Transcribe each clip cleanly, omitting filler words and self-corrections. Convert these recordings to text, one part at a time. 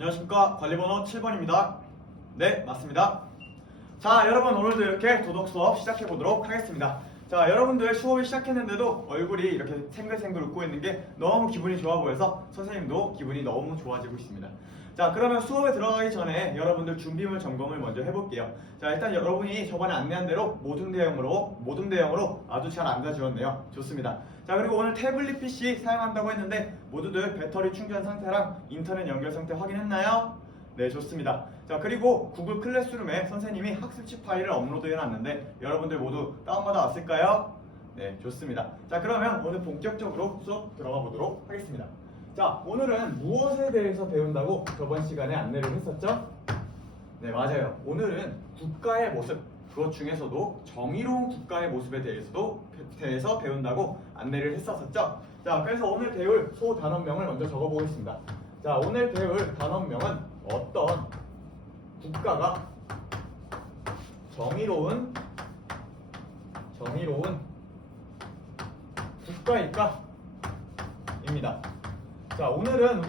안녕하십니까. 관리번호 7번입니다. 네, 맞습니다. 자, 여러분 오늘도 이렇게 도덕 수업 시작해 보도록 하겠습니다. 자, 여러분들 수업을 시작했는데도 얼굴이 이렇게 생글생글 웃고 있는 게 너무 기분이 좋아 보여서 선생님도 기분이 너무 좋아지고 있습니다. 자, 그러면 수업에 들어가기 전에 여러분들 준비물 점검을 먼저 해볼게요. 자, 일단 여러분이 저번에 안내한 대로 모둠 대형으로 아주 잘 앉아주었네요. 좋습니다. 자, 그리고 오늘 태블릿 PC 사용한다고 했는데 모두들 배터리 충전 상태랑 인터넷 연결 상태 확인했나요? 네, 좋습니다. 자, 그리고 구글 클래스룸에 선생님이 학습지 파일을 업로드 해놨는데 여러분들 모두 다운받아 왔을까요? 네, 좋습니다. 자, 그러면 오늘 본격적으로 수업 들어가 보도록 하겠습니다. 자, 오늘은 무엇에 대해서 배운다고 저번 시간에 안내를 했었죠? 네, 맞아요. 오늘은 국가의 모습, 그것 중에서도 정의로운 국가의 모습에 대해서 배운다고 안내를 했었죠. 자, 그래서 오늘 배울 소 단원명을 먼저 적어보겠습니다. 자, 오늘 배울 단원명은 어떤 국가가 정의로운 국가일까? 입니다. 자, 오늘은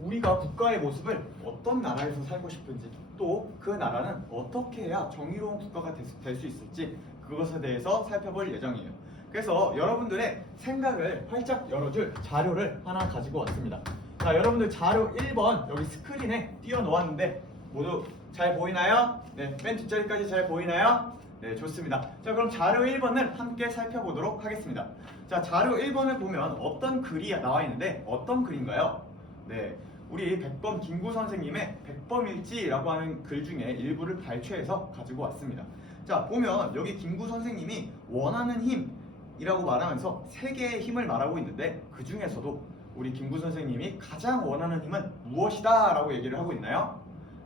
우리가 국가의 모습을 어떤 나라에서 살고 싶은지, 또 그 나라는 어떻게 해야 정의로운 국가가 될 수 있을지 그것에 대해서 살펴볼 예정이에요. 그래서 여러분들의 생각을 활짝 열어줄 자료를 하나 가지고 왔습니다. 자, 여러분들 자료 1번 여기 스크린에 띄워 놓았는데 모두 잘 보이나요? 네, 맨 뒷자리까지 잘 보이나요? 네, 좋습니다. 자, 그럼 자료 1번을 함께 살펴보도록 하겠습니다. 자, 자료 1번을 보면 어떤 글이 나와 있는데 어떤 글인가요? 네, 우리 백범 김구 선생님의 백범일지라고 하는 글 중에 일부를 발췌해서 가지고 왔습니다. 자, 보면 여기 김구 선생님이 원하는 힘이라고 말하면서 세 개의 힘을 말하고 있는데 그 중에서도 우리 김구 선생님이 가장 원하는 힘은 무엇이다 라고 얘기를 하고 있나요?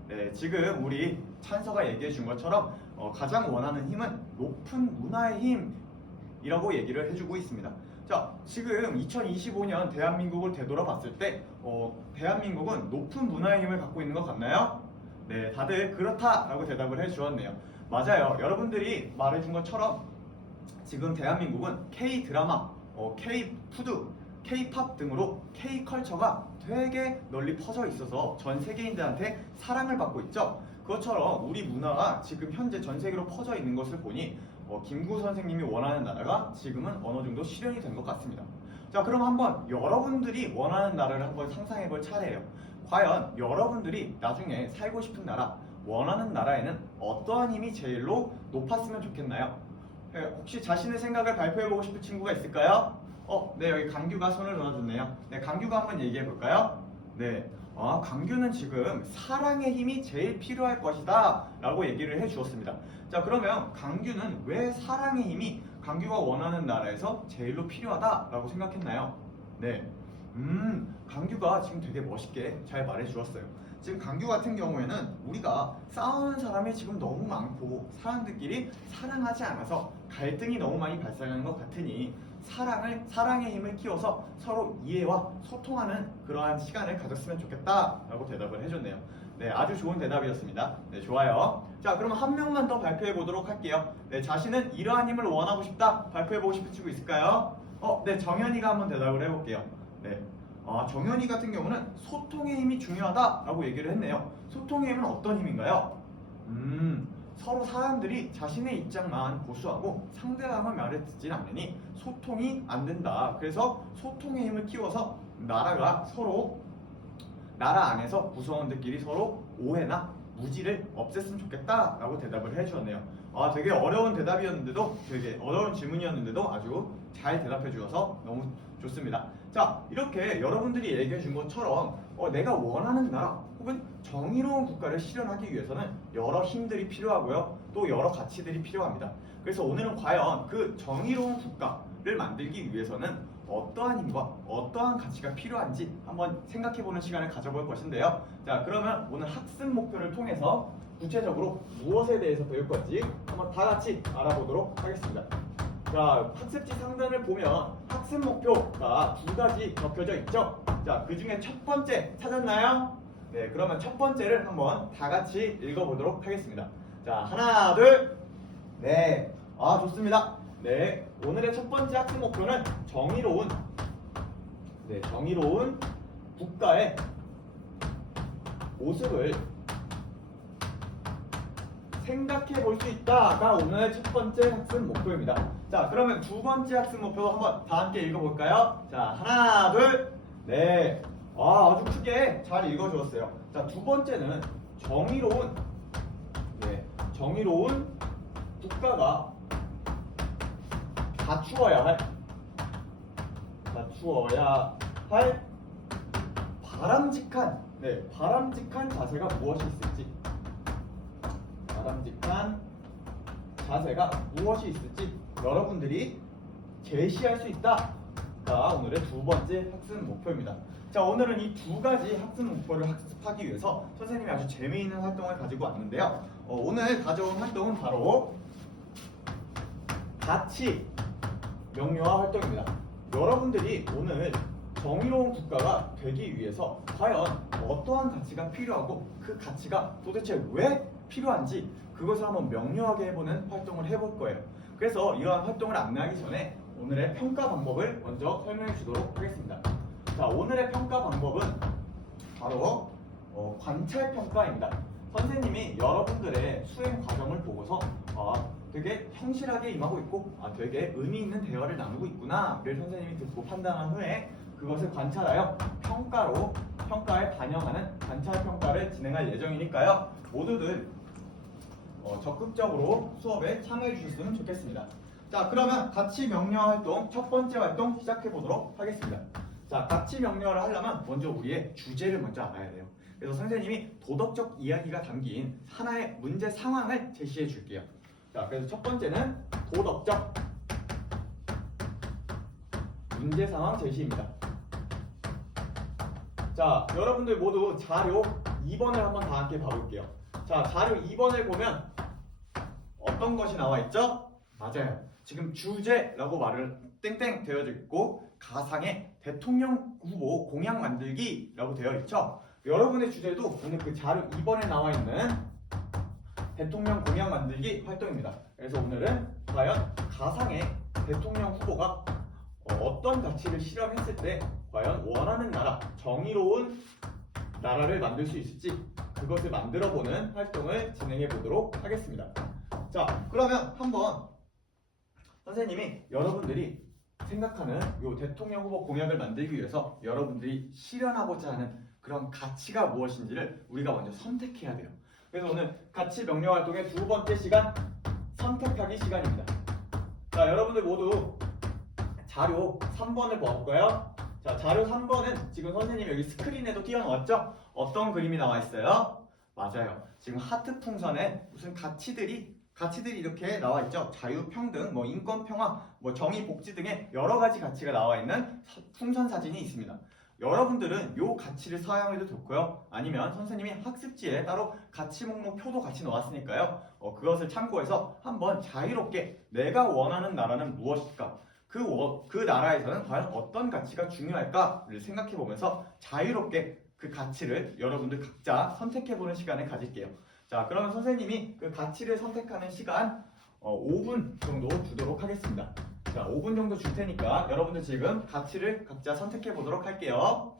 네, 지금 우리 찬서가 얘기해 준 것처럼 가장 원하는 힘은 높은 문화의 힘이라고 얘기를 해주고 있습니다. 자, 지금 2025년 대한민국을 되돌아봤을 때 대한민국은 높은 문화의 힘을 갖고 있는 것 같나요? 네, 다들 그렇다라고 대답을 해주었네요. 맞아요. 여러분들이 말해준 것처럼 지금 대한민국은 K-드라마, K-푸드, K-팝 등으로 K-컬처가 되게 널리 퍼져 있어서 전 세계인들한테 사랑을 받고 있죠. 그것처럼 우리 문화가 지금 현재 전 세계로 퍼져 있는 것을 보니 김구 선생님이 원하는 나라가 지금은 어느 정도 실현이 된 것 같습니다. 자, 그럼 한번 여러분들이 원하는 나라를 한번 상상해 볼 차례예요. 과연 여러분들이 나중에 살고 싶은 나라, 원하는 나라에는 어떠한 힘이 제일로 높았으면 좋겠나요? 혹시 자신의 생각을 발표해보고 싶은 친구가 있을까요? 네, 여기 강규가 손을 들어줬네요. 네, 강규가 한번 얘기해 볼까요? 네, 강규는 지금 사랑의 힘이 제일 필요할 것이다 라고 얘기를 해 주었습니다. 자, 그러면 강규는 왜 사랑의 힘이 강규가 원하는 나라에서 제일로 필요하다 라고 생각했나요? 네, 강규가 지금 되게 멋있게 잘 말해 주었어요. 지금 강규 같은 경우에는 우리가 싸우는 사람이 지금 너무 많고 사람들끼리 사랑하지 않아서 갈등이 너무 많이 발생하는 것 같으니 사랑의 힘을 키워서 서로 이해와 소통하는 그러한 시간을 가졌으면 좋겠다라고 대답을 해줬네요. 네, 아주 좋은 대답이었습니다. 네, 좋아요. 자, 그럼 한 명만 더 발표해 보도록 할게요. 네, 자신은 이러한 힘을 원하고 싶다. 발표해 보고 싶은 친구 있을까요? 네, 정현이가 한번 대답을 해볼게요. 네, 정현이 같은 경우는 소통의 힘이 중요하다라고 얘기를 했네요. 소통의 힘은 어떤 힘인가요? 서로 사람들이 자신의 입장만 고수하고 상대방의 말을 듣지 않으니 소통이 안 된다. 그래서 소통의 힘을 키워서 나라 안에서 구성원들끼리 서로 오해나 무지를 없앴으면 좋겠다라고 대답을 해주었네요. 되게 어려운 대답이었는데도 되게 어려운 질문이었는데도 아주 잘 대답해 주어서 너무 좋습니다. 자, 이렇게 여러분들이 얘기해 준 것처럼 내가 원하는 나라 혹은 정의로운 국가를 실현하기 위해서는 여러 힘들이 필요하고요. 또 여러 가치들이 필요합니다. 그래서 오늘은 과연 그 정의로운 국가를 만들기 위해서는 어떠한 힘과 어떠한 가치가 필요한지 한번 생각해보는 시간을 가져볼 것인데요. 자, 그러면 오늘 학습 목표를 통해서 구체적으로 무엇에 대해서 배울 건지 한번 다 같이 알아보도록 하겠습니다. 자, 학습지 상단을 보면 학습 목표가 두 가지 적혀져 있죠. 자, 그 중에 첫 번째 찾았나요? 네, 그러면 첫 번째를 한번 다 같이 읽어보도록 하겠습니다. 자, 하나, 둘, 네, 좋습니다. 네, 오늘의 첫 번째 학습 목표는 정의로운 국가의 모습을 생각해 볼 수 있다가 오늘 첫 번째 학습 목표입니다. 자, 그러면 두 번째 학습 목표도 한번 다 함께 읽어볼까요? 자, 하나, 둘, 네. 아주 크게 잘 읽어주었어요. 자, 두 번째는 정의로운 국가가 갖추어야 할 바람직한 자세가 무엇이 있을지, 여러분들이 제시할 수 있다가 오늘의 두 번째 학습 목표입니다. 자, 오늘은 이 두 가지 학습 목표를 학습하기 위해서 선생님이 아주 재미있는 활동을 가지고 왔는데요. 오늘 가져온 활동은 바로 가치 명료화 활동입니다. 여러분들이 오늘 정의로운 국가가 되기 위해서 과연 어떠한 가치가 필요하고 그 가치가 도대체 왜 필요한지 그것을 한번 명료하게 해보는 활동을 해볼 거예요. 그래서 이러한 활동을 안내하기 전에 오늘의 평가 방법을 먼저 설명해 주도록 하겠습니다. 자, 오늘의 평가 방법은 바로 관찰 평가입니다. 선생님이 여러분들의 수행 과정을 보고서 되게 성실하게 임하고 있고 되게 의미 있는 대화를 나누고 있구나를 선생님이 듣고 판단한 후에 그것을 관찰하여 평가에 반영하는 관찰 평가를 진행할 예정이니까요. 모두들 적극적으로 수업에 참여해 주셨으면 좋겠습니다. 자, 그러면 가치 명료화 활동 첫 번째 활동 시작해 보도록 하겠습니다. 자, 가치 명료화를 하려면 먼저 우리의 주제를 먼저 알아야 돼요. 그래서 선생님이 도덕적 이야기가 담긴 하나의 문제 상황을 제시해 줄게요. 자, 그래서 첫 번째는 도덕적 문제 상황 제시입니다. 자, 여러분들 모두 자료 2번을 한번 다 함께 봐볼게요. 자, 자료 2번을 보면 어떤 것이 나와 있죠? 맞아요. 지금 주제라고 말을 땡땡 되어져 있고 가상의 대통령 후보 공약 만들기라고 되어 있죠. 여러분의 주제도 오늘 그 자료 2번에 나와 있는 대통령 공약 만들기 활동입니다. 그래서 오늘은 과연 가상의 대통령 후보가 어떤 가치를 실현했을 때 과연 원하는 나라, 정의로운 나라를 만들 수 있을지 그것을 만들어보는 활동을 진행해 보도록 하겠습니다. 자, 그러면 한번 선생님이 여러분들이 생각하는 이 대통령 후보 공약을 만들기 위해서 여러분들이 실현하고자 하는 그런 가치가 무엇인지를 우리가 먼저 선택해야 돼요. 그래서 오늘 가치 명료 활동의 두 번째 시간 선택하기 시간입니다. 자, 여러분들 모두 자료 3번을 봐볼까요? 자, 자료 3번은 지금 선생님이 여기 스크린에도 띄워놓았죠? 어떤 그림이 나와 있어요? 맞아요. 지금 하트 풍선에 무슨 가치들이 이렇게 나와 있죠. 자유, 평등, 인권, 평화, 정의, 복지 등의 여러 가지 가치가 나와 있는 풍선 사진이 있습니다. 여러분들은 이 가치를 사용해도 좋고요. 아니면 선생님이 학습지에 따로 가치 목록표도 같이 넣었으니까요. 그것을 참고해서 한번 자유롭게 내가 원하는 나라는 무엇일까? 그 나라에서는 과연 어떤 가치가 중요할까를 생각해 보면서 자유롭게 그 가치를 여러분들 각자 선택해보는 시간을 가질게요. 자, 그러면 선생님이 그 가치를 선택하는 시간 5분 정도 두도록 하겠습니다. 자, 5분 정도 줄 테니까 여러분들 지금 가치를 각자 선택해 보도록 할게요.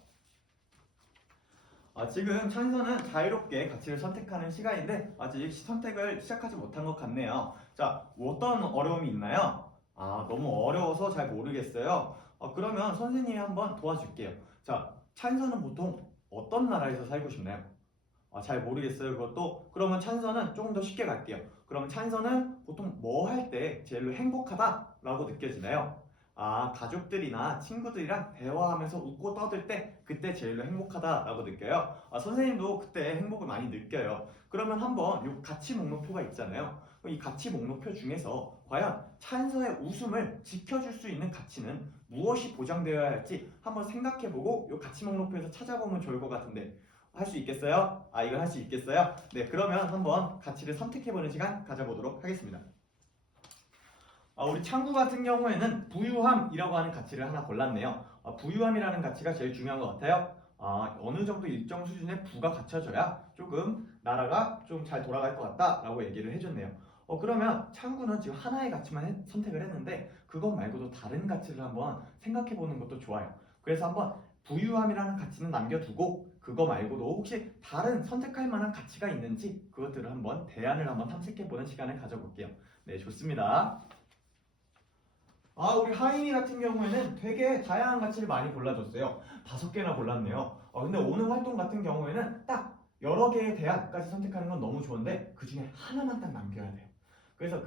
지금 찬서는 자유롭게 가치를 선택하는 시간인데 아직 선택을 시작하지 못한 것 같네요. 자, 어떤 어려움이 있나요? 너무 어려워서 잘 모르겠어요. 그러면 선생님이 한번 도와줄게요. 자, 찬서는 보통 어떤 나라에서 살고 싶나요? 잘 모르겠어요. 그것도. 그러면 찬서는 조금 더 쉽게 갈게요. 그러면 찬서는 보통 뭐 할 때 제일로 행복하다라고 느껴지나요? 가족들이나 친구들이랑 대화하면서 웃고 떠들 때 그때 제일로 행복하다라고 느껴요. 선생님도 그때 행복을 많이 느껴요. 그러면 한번 이 가치 목록표가 있잖아요. 이 가치 목록표 중에서 과연 찬서의 웃음을 지켜줄 수 있는 가치는 무엇이 보장되어야 할지 한번 생각해보고 이 가치 목록표에서 찾아보면 좋을 것 같은데 할 수 있겠어요? 이걸 할 수 있겠어요? 네, 그러면 한번 가치를 선택해보는 시간 가져보도록 하겠습니다. 우리 창구 같은 경우에는 부유함이라고 하는 가치를 하나 골랐네요. 부유함이라는 가치가 제일 중요한 것 같아요. 어느 정도 일정 수준의 부가 갖춰져야 조금 나라가 좀 잘 돌아갈 것 같다라고 얘기를 해줬네요. 그러면 창구는 지금 하나의 가치만 선택을 했는데 그것 말고도 다른 가치를 한번 생각해보는 것도 좋아요. 그래서 한번 부유함이라는 가치는 남겨두고 그 그거 말고도 혹시 다른 선택할 만한 가치가 있는지 그것들을 한번 대안을 한번 탐색해보는 시간을 가져볼게요. 네, 좋습니다. 우리 하인이 같은 경우에는 되게 다양한 가치를 많이 골라줬어요. 5개나 골랐네요. 근데 오늘 활동 같은 경우에는 딱 여러 개의 대안까지 선택하는 건 너무 좋은데 그 중에 하나만 딱 남겨야 돼요. 그래서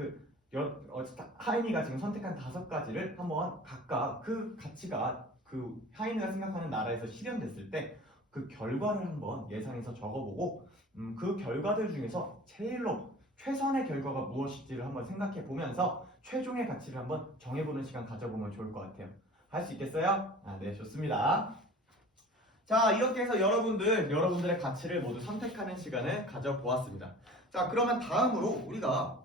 하인이가 지금 선택한 5가지를 한번 각각 그 가치가 그 하인이가 생각하는 나라에서 실현됐을 때 그 결과를 한번 예상해서 적어보고 그 결과들 중에서 제일로 최선의 결과가 무엇일지를 한번 생각해 보면서 최종의 가치를 한번 정해보는 시간 가져보면 좋을 것 같아요. 할 수 있겠어요? 네, 좋습니다. 자, 이렇게 해서 여러분들의 가치를 모두 선택하는 시간을 가져보았습니다. 자, 그러면 다음으로 우리가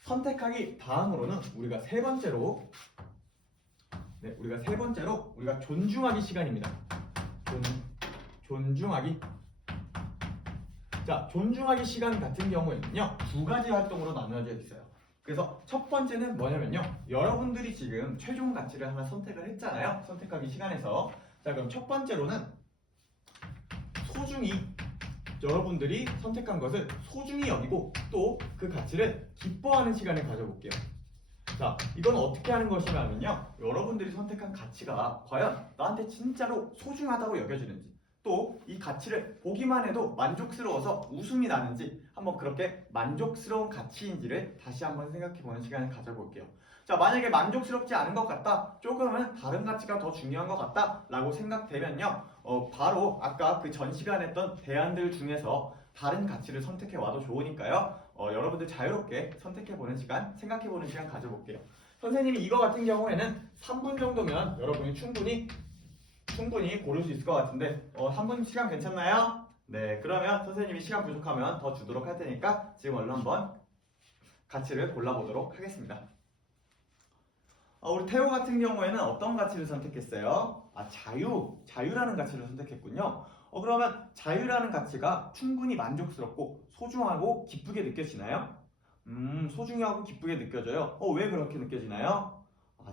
선택하기 다음으로는 우리가 세 번째로 우리가 존중하기 시간입니다. 존중하기. 자, 존중하기 시간 같은 경우에는요, 2가지 활동으로 나누어져 있어요. 그래서 첫 번째는 뭐냐면요, 여러분들이 지금 최종 가치를 하나 선택을 했잖아요. 선택하기 시간에서. 자, 그럼 첫 번째로는 소중히, 여러분들이 선택한 것을 소중히 여기고 또 그 가치를 기뻐하는 시간을 가져볼게요. 자, 이건 어떻게 하는 것이냐면요, 여러분들이 선택한 가치가 과연 나한테 진짜로 소중하다고 여겨지는지, 또 이 가치를 보기만 해도 만족스러워서 웃음이 나는지 한번 그렇게 만족스러운 가치인지를 다시 한번 생각해보는 시간을 가져볼게요. 자, 만약에 만족스럽지 않은 것 같다, 조금은 다른 가치가 더 중요한 것 같다 라고 생각되면요, 바로 아까 그 전 시간에 했던 대안들 중에서 다른 가치를 선택해 와도 좋으니까요, 여러분들 자유롭게 선택해보는 시간, 생각해보는 시간 가져볼게요. 선생님이 이거 같은 경우에는 3분 정도면 여러분이 충분히 고를 수 있을 것 같은데 3분 시간 괜찮나요? 네, 그러면 선생님이 시간 부족하면 더 주도록 할 테니까 지금 얼른 한번 가치를 골라보도록 하겠습니다. 우리 태호 같은 경우에는 어떤 가치를 선택했어요? 자유라는 가치를 선택했군요. 그러면 자유라는 가치가 충분히 만족스럽고 소중하고 기쁘게 느껴지나요? 소중하고 기쁘게 느껴져요. 왜 그렇게 느껴지나요?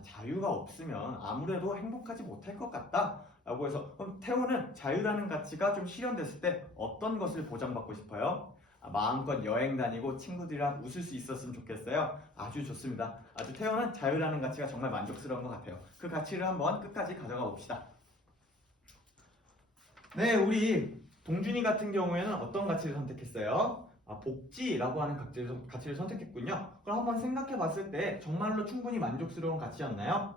자유가 없으면 아무래도 행복하지 못할 것 같다 라고 해서, 그럼 태호는 자유라는 가치가 좀 실현됐을 때 어떤 것을 보장받고 싶어요? 마음껏 여행 다니고 친구들이랑 웃을 수 있었으면 좋겠어요. 아주 좋습니다. 아주 태호는 자유라는 가치가 정말 만족스러운 것 같아요. 그 가치를 한번 끝까지 가져가 봅시다. 네, 우리 동준이 같은 경우에는 어떤 가치를 선택했어요? 복지라고 하는 가치를 선택했군요. 그럼 한번 생각해 봤을 때 정말로 충분히 만족스러운 가치였나요?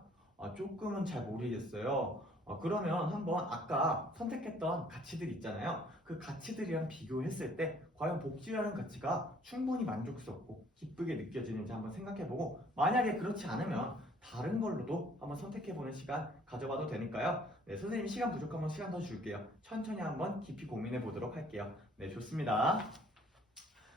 조금은 잘 모르겠어요. 그러면 한번 아까 선택했던 가치들 있잖아요. 그 가치들이랑 비교했을 때 과연 복지라는 가치가 충분히 만족스럽고 기쁘게 느껴지는지 한번 생각해보고, 만약에 그렇지 않으면 다른 걸로도 한번 선택해보는 시간 가져봐도 되니까요. 네, 선생님이 시간 부족하면 시간 더 줄게요. 천천히 한번 깊이 고민해 보도록 할게요. 네, 좋습니다.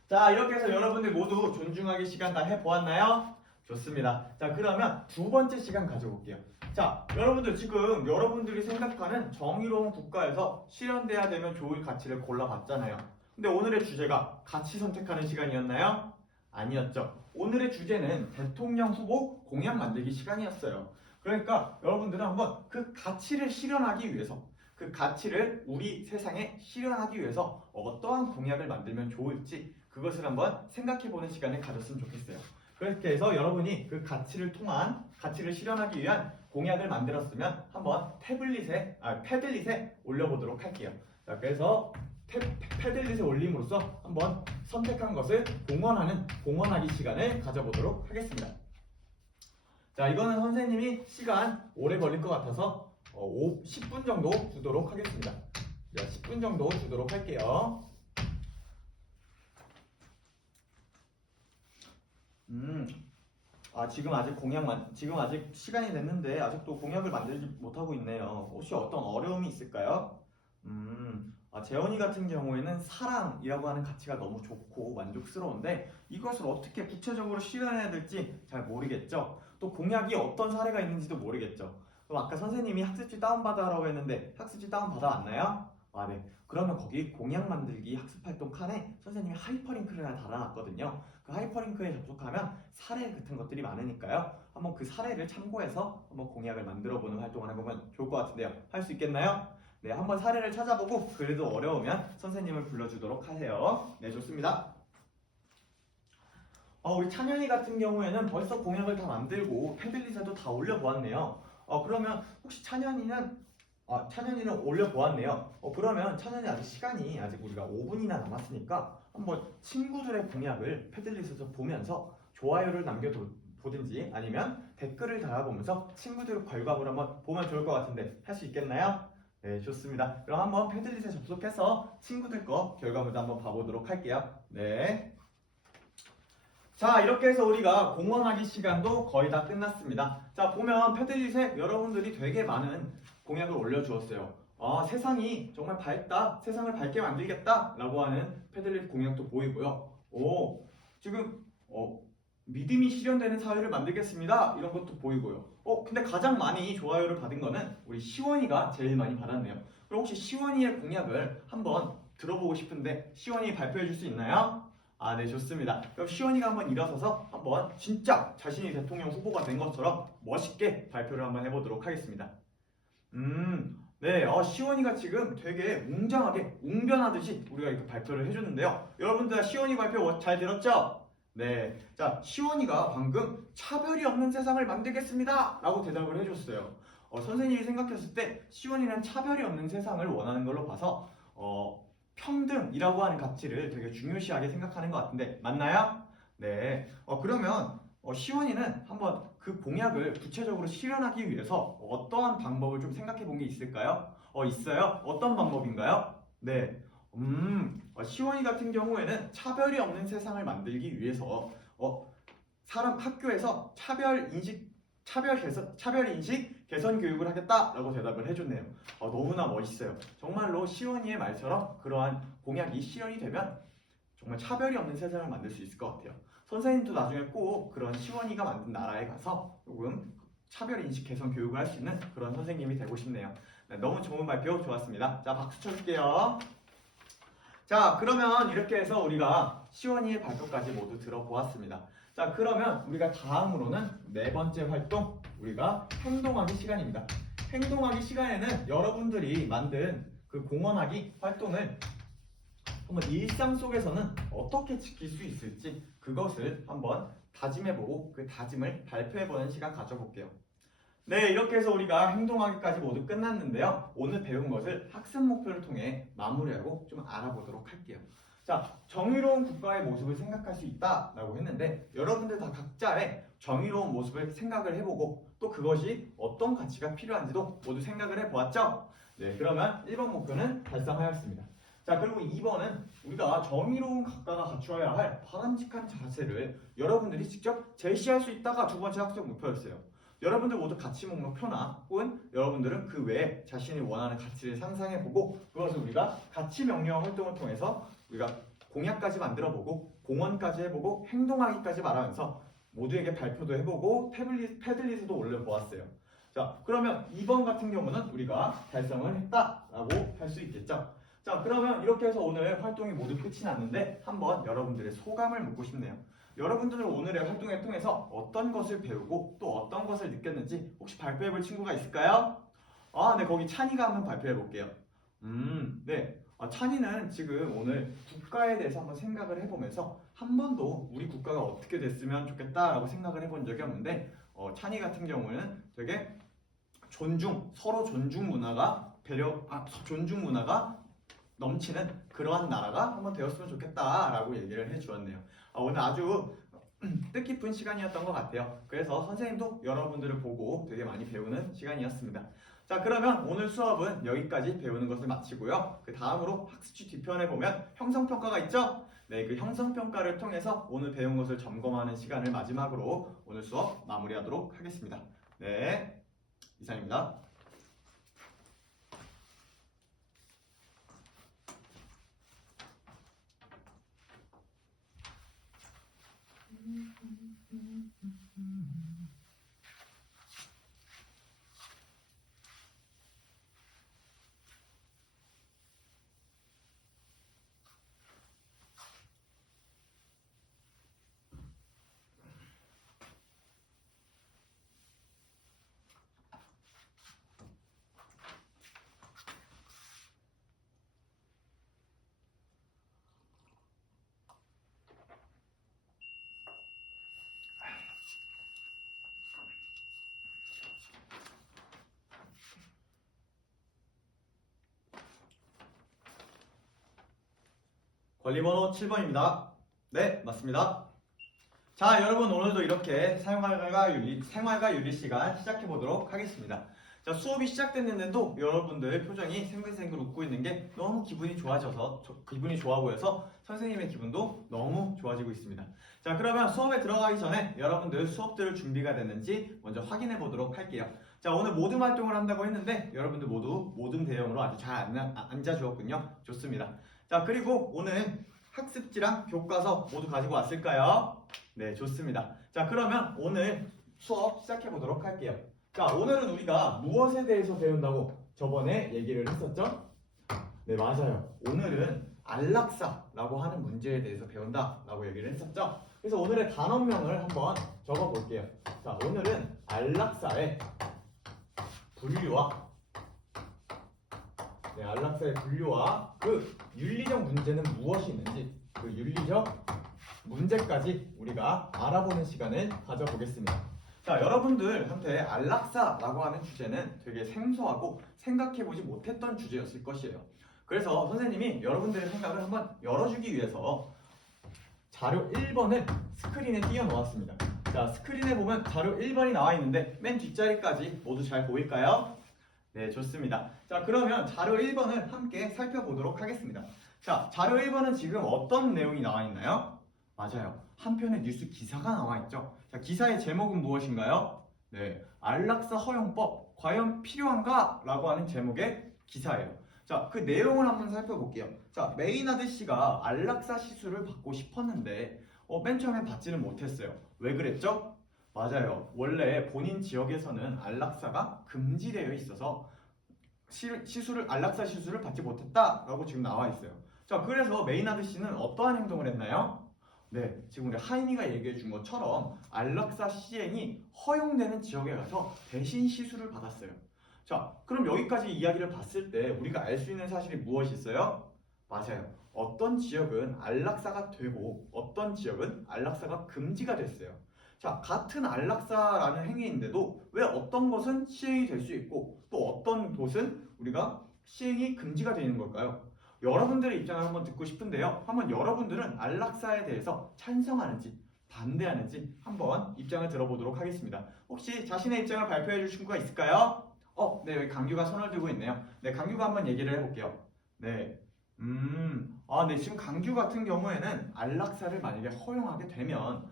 자, 이렇게 해서 여러분들 모두 존중하기 시간 다 해보았나요? 좋습니다. 자, 그러면 2번째 시간 가져볼게요. 자, 여러분들 지금 여러분들이 생각하는 정의로운 국가에서 실현돼야 되면 좋을 가치를 골라봤잖아요. 근데 오늘의 주제가 가치 선택하는 시간이었나요? 아니었죠. 오늘의 주제는 대통령 후보 공약 만들기 시간이었어요. 그러니까 여러분들은 한번 그 가치를 실현하기 위해서, 그 가치를 우리 세상에 실현하기 위해서 어떠한 공약을 만들면 좋을지 그것을 한번 생각해보는 시간을 가졌으면 좋겠어요. 그렇게 해서 여러분이 그 가치를 실현하기 위한 공약을 만들었으면 한번 패들릿에 올려보도록 할게요. 자, 그래서 패들릿에 올림으로써 한번 선택한 것을 공헌하기 시간을 가져보도록 하겠습니다. 자, 이거는 선생님이 시간 오래 걸릴 것 같아서 10분 정도 두도록 하겠습니다. 자, 10분 정도 두도록 할게요. 지금 아직 시간이 됐는데 아직도 공약을 만들지 못하고 있네요. 혹시 어떤 어려움이 있을까요? 재원이 같은 경우에는 사랑이라고 하는 가치가 너무 좋고 만족스러운데 이것을 어떻게 구체적으로 실현해야 될지 잘 모르겠죠. 또 공약이 어떤 사례가 있는지도 모르겠죠. 그럼 아까 선생님이 학습지 다운받아라고 했는데 학습지 다운받아왔나요? 네. 그러면 거기 공약 만들기 학습활동 칸에 선생님이 하이퍼링크를 하나 달아놨거든요. 그 하이퍼링크에 접속하면 사례 같은 것들이 많으니까요. 한번 그 사례를 참고해서 한번 공약을 만들어보는 활동을 해보면 좋을 것 같은데요. 할 수 있겠나요? 네, 한번 사례를 찾아보고 그래도 어려우면 선생님을 불러주도록 하세요. 네, 좋습니다. 우리 찬현이 같은 경우에는 벌써 공약을 다 만들고 패들릿에도 다 올려보았네요. 그러면 혹시 찬현이는 올려보았네요. 그러면 찬현이 아직 우리가 5분이나 남았으니까 한번 친구들의 공약을 패들릿에서 보면서 좋아요를 남겨보든지 아니면 댓글을 달아보면서 친구들의 결과물을 한번 보면 좋을 것 같은데 할 수 있겠나요? 네, 좋습니다. 그럼 한번 패들릿에 접속해서 친구들 거 결과물도 한번 봐보도록 할게요. 네. 자, 이렇게 해서 우리가 공원하기 시간도 거의 다 끝났습니다. 자, 보면 패들릿에 여러분들이 되게 많은 공약을 올려주었어요. 세상이 정말 밝다, 세상을 밝게 만들겠다 라고 하는 패들릿 공약도 보이고요. 지금 믿음이 실현되는 사회를 만들겠습니다 이런 것도 보이고요. 근데 가장 많이 좋아요를 받은 거는 우리 시원이가 제일 많이 받았네요. 그럼 혹시 시원이의 공약을 한번 들어보고 싶은데 시원이 발표해 줄 수 있나요? 네, 좋습니다. 그럼 시원이가 한번 일어서서 한번 진짜 자신이 대통령 후보가 된 것처럼 멋있게 발표를 한번 해보도록 하겠습니다. 네, 시원이가 지금 되게 웅장하게 웅변하듯이 우리가 이렇게 발표를 해줬는데요. 여러분들 시원이 발표 잘 들었죠? 네, 자, 시원이가 방금 차별이 없는 세상을 만들겠습니다 라고 대답을 해줬어요. 선생님이 생각했을 때 시원이는 차별이 없는 세상을 원하는 걸로 봐서 평등이라고 하는 가치를 되게 중요시하게 생각하는 것 같은데 맞나요? 네, 그러면 시원이는 한번 그 공약을 구체적으로 실현하기 위해서 어떠한 방법을 좀 생각해 본 게 있을까요? 있어요? 어떤 방법인가요? 네, 시원이 같은 경우에는 차별이 없는 세상을 만들기 위해서 학교에서 차별 인식 개선 교육을 하겠다라고 대답을 해줬네요. 너무나 멋있어요. 정말로 시원이의 말처럼 그러한 공약이 실현이 되면 정말 차별이 없는 세상을 만들 수 있을 것 같아요. 선생님도 나중에 꼭 그런 시원이가 만든 나라에 가서 조금 차별 인식 개선 교육을 할 수 있는 그런 선생님이 되고 싶네요. 네, 너무 좋은 발표 좋았습니다. 자, 박수 쳐줄게요. 자, 그러면 이렇게 해서 우리가 시원이의 발표까지 모두 들어보았습니다. 자, 그러면 우리가 다음으로는 네 번째 활동, 우리가 행동하기 시간입니다. 행동하기 시간에는 여러분들이 만든 그 공원하기 활동을 한번 일상 속에서는 어떻게 지킬 수 있을지 그것을 한번 다짐해보고 그 다짐을 발표해보는 시간 가져볼게요. 네, 이렇게 해서 우리가 행동하기까지 모두 끝났는데요. 오늘 배운 것을 학습 목표를 통해 마무리하고 좀 알아보도록 할게요. 자, 정의로운 국가의 모습을 생각할 수 있다라고 했는데 여러분들 다 각자의 정의로운 모습을 생각을 해보고 또 그것이 어떤 가치가 필요한지도 모두 생각을 해보았죠? 네, 그러면 1번 목표는 달성하였습니다. 자, 그리고 2번은 우리가 정의로운 국가가 갖추어야 할 바람직한 자세를 여러분들이 직접 제시할 수 있다가 두 번째 학습 목표였어요. 여러분들 모두 가치 목록표나 혹은 여러분들은 그 외에 자신이 원하는 가치를 상상해보고 그것을 우리가 가치 명령 활동을 통해서 우리가 공약까지 만들어보고 공헌까지 해보고 행동하기까지 말하면서 모두에게 발표도 해보고 패들릿에도 올려보았어요. 자, 그러면 2번 같은 경우는 우리가 달성을 했다라고 할 수 있겠죠. 자, 그러면 이렇게 해서 오늘 활동이 모두 끝이 났는데 한번 여러분들의 소감을 묻고 싶네요. 여러분들은 오늘의 활동을 통해서 어떤 것을 배우고 또 어떤 것을 느꼈는지 혹시 발표해볼 친구가 있을까요? 네, 거기 찬이가 한번 발표해볼게요. 네. 찬이는 지금 오늘 국가에 대해서 한번 생각을 해보면서 한 번도 우리 국가가 어떻게 됐으면 좋겠다라고 생각을 해본 적이 없는데 찬이 같은 경우는 되게 서로 존중 문화가 존중 문화가 넘치는 그러한 나라가 한번 되었으면 좋겠다라고 얘기를 해주었네요. 오늘 아주 뜻깊은 시간이었던 것 같아요. 그래서 선생님도 여러분들을 보고 되게 많이 배우는 시간이었습니다. 자, 그러면 오늘 수업은 여기까지 배우는 것을 마치고요. 그 다음으로 학습지 뒤편에 보면 형성평가가 있죠? 네, 그 형성평가를 통해서 오늘 배운 것을 점검하는 시간을 마지막으로 오늘 수업 마무리하도록 하겠습니다. 네, 이상입니다. 권리번호 7번입니다. 네, 맞습니다. 자, 여러분 오늘도 이렇게 생활과 윤리 시간 시작해 보도록 하겠습니다. 자, 수업이 시작됐는데도 여러분들 표정이 생글생글 웃고 있는 게 너무 기분이 좋아 보여서 선생님의 기분도 너무 좋아지고 있습니다. 자, 그러면 수업에 들어가기 전에 여러분들 수업들 준비가 됐는지 먼저 확인해 보도록 할게요. 자, 오늘 모듬 활동을 한다고 했는데 여러분들 모두 모듬 대형으로 아주 잘 앉아 주었군요. 좋습니다. 자, 그리고 오늘 학습지랑 교과서 모두 가지고 왔을까요? 네, 좋습니다. 자, 그러면 오늘 수업 시작해 보도록 할게요. 자, 오늘은 우리가 무엇에 대해서 배운다고 저번에 얘기를 했었죠? 네, 맞아요. 오늘은 안락사라고 하는 문제에 대해서 배운다라고 얘기를 했었죠? 그래서 오늘의 단원명을 한번 적어 볼게요. 자, 오늘은 안락사의 분류와 안락사의 분류와 그 윤리적 문제는 무엇이 있는지 그 윤리적 문제까지 우리가 알아보는 시간을 가져보겠습니다. 자, 여러분들한테 안락사라고 하는 주제는 되게 생소하고 생각해보지 못했던 주제였을 것이에요. 그래서 선생님이 여러분들의 생각을 한번 열어주기 위해서 자료 1번을 스크린에 띄워놓았습니다. 자, 스크린에 보면 자료 1번이 나와 있는데 맨 뒷자리까지 모두 잘 보일까요? 네, 좋습니다. 자, 그러면 자료 1번을 함께 살펴보도록 하겠습니다. 자, 자료 1번은 지금 어떤 내용이 나와 있나요? 맞아요. 한 편의 뉴스 기사가 나와 있죠. 자, 기사의 제목은 무엇인가요? 네, 안락사 허용법 과연 필요한가? 라고 하는 제목의 기사예요. 자, 그 내용을 한번 살펴볼게요. 자, 메이나드 씨가 안락사 시술을 받고 싶었는데 맨 처음에 받지는 못했어요. 왜 그랬죠? 맞아요. 원래 본인 지역에서는 안락사가 금지되어 있어서 안락사 시술을 받지 못했다라고 지금 나와 있어요. 자, 그래서 메이나드 씨는 어떠한 행동을 했나요? 네, 지금 우리 하인이가 얘기해 준 것처럼 안락사 시행이 허용되는 지역에 가서 대신 시술을 받았어요. 자, 그럼 여기까지 이야기를 봤을 때 우리가 알 수 있는 사실이 무엇이 있어요? 맞아요. 어떤 지역은 안락사가 되고 어떤 지역은 안락사가 금지가 됐어요. 자, 같은 안락사라는 행위인데도 왜 어떤 것은 시행이 될 수 있고 또 어떤 곳은 우리가 시행이 금지가 되는 걸까요? 여러분들의 입장을 한번 듣고 싶은데요. 한번 여러분들은 안락사에 대해서 찬성하는지 반대하는지 한번 입장을 들어보도록 하겠습니다. 혹시 자신의 입장을 발표해 주실 수가 있을까요? 네, 여기 강규가 손을 들고 있네요. 네, 강규가 한번 얘기를 해볼게요. 네, 네, 지금 강규 같은 경우에는 안락사를 만약에 허용하게 되면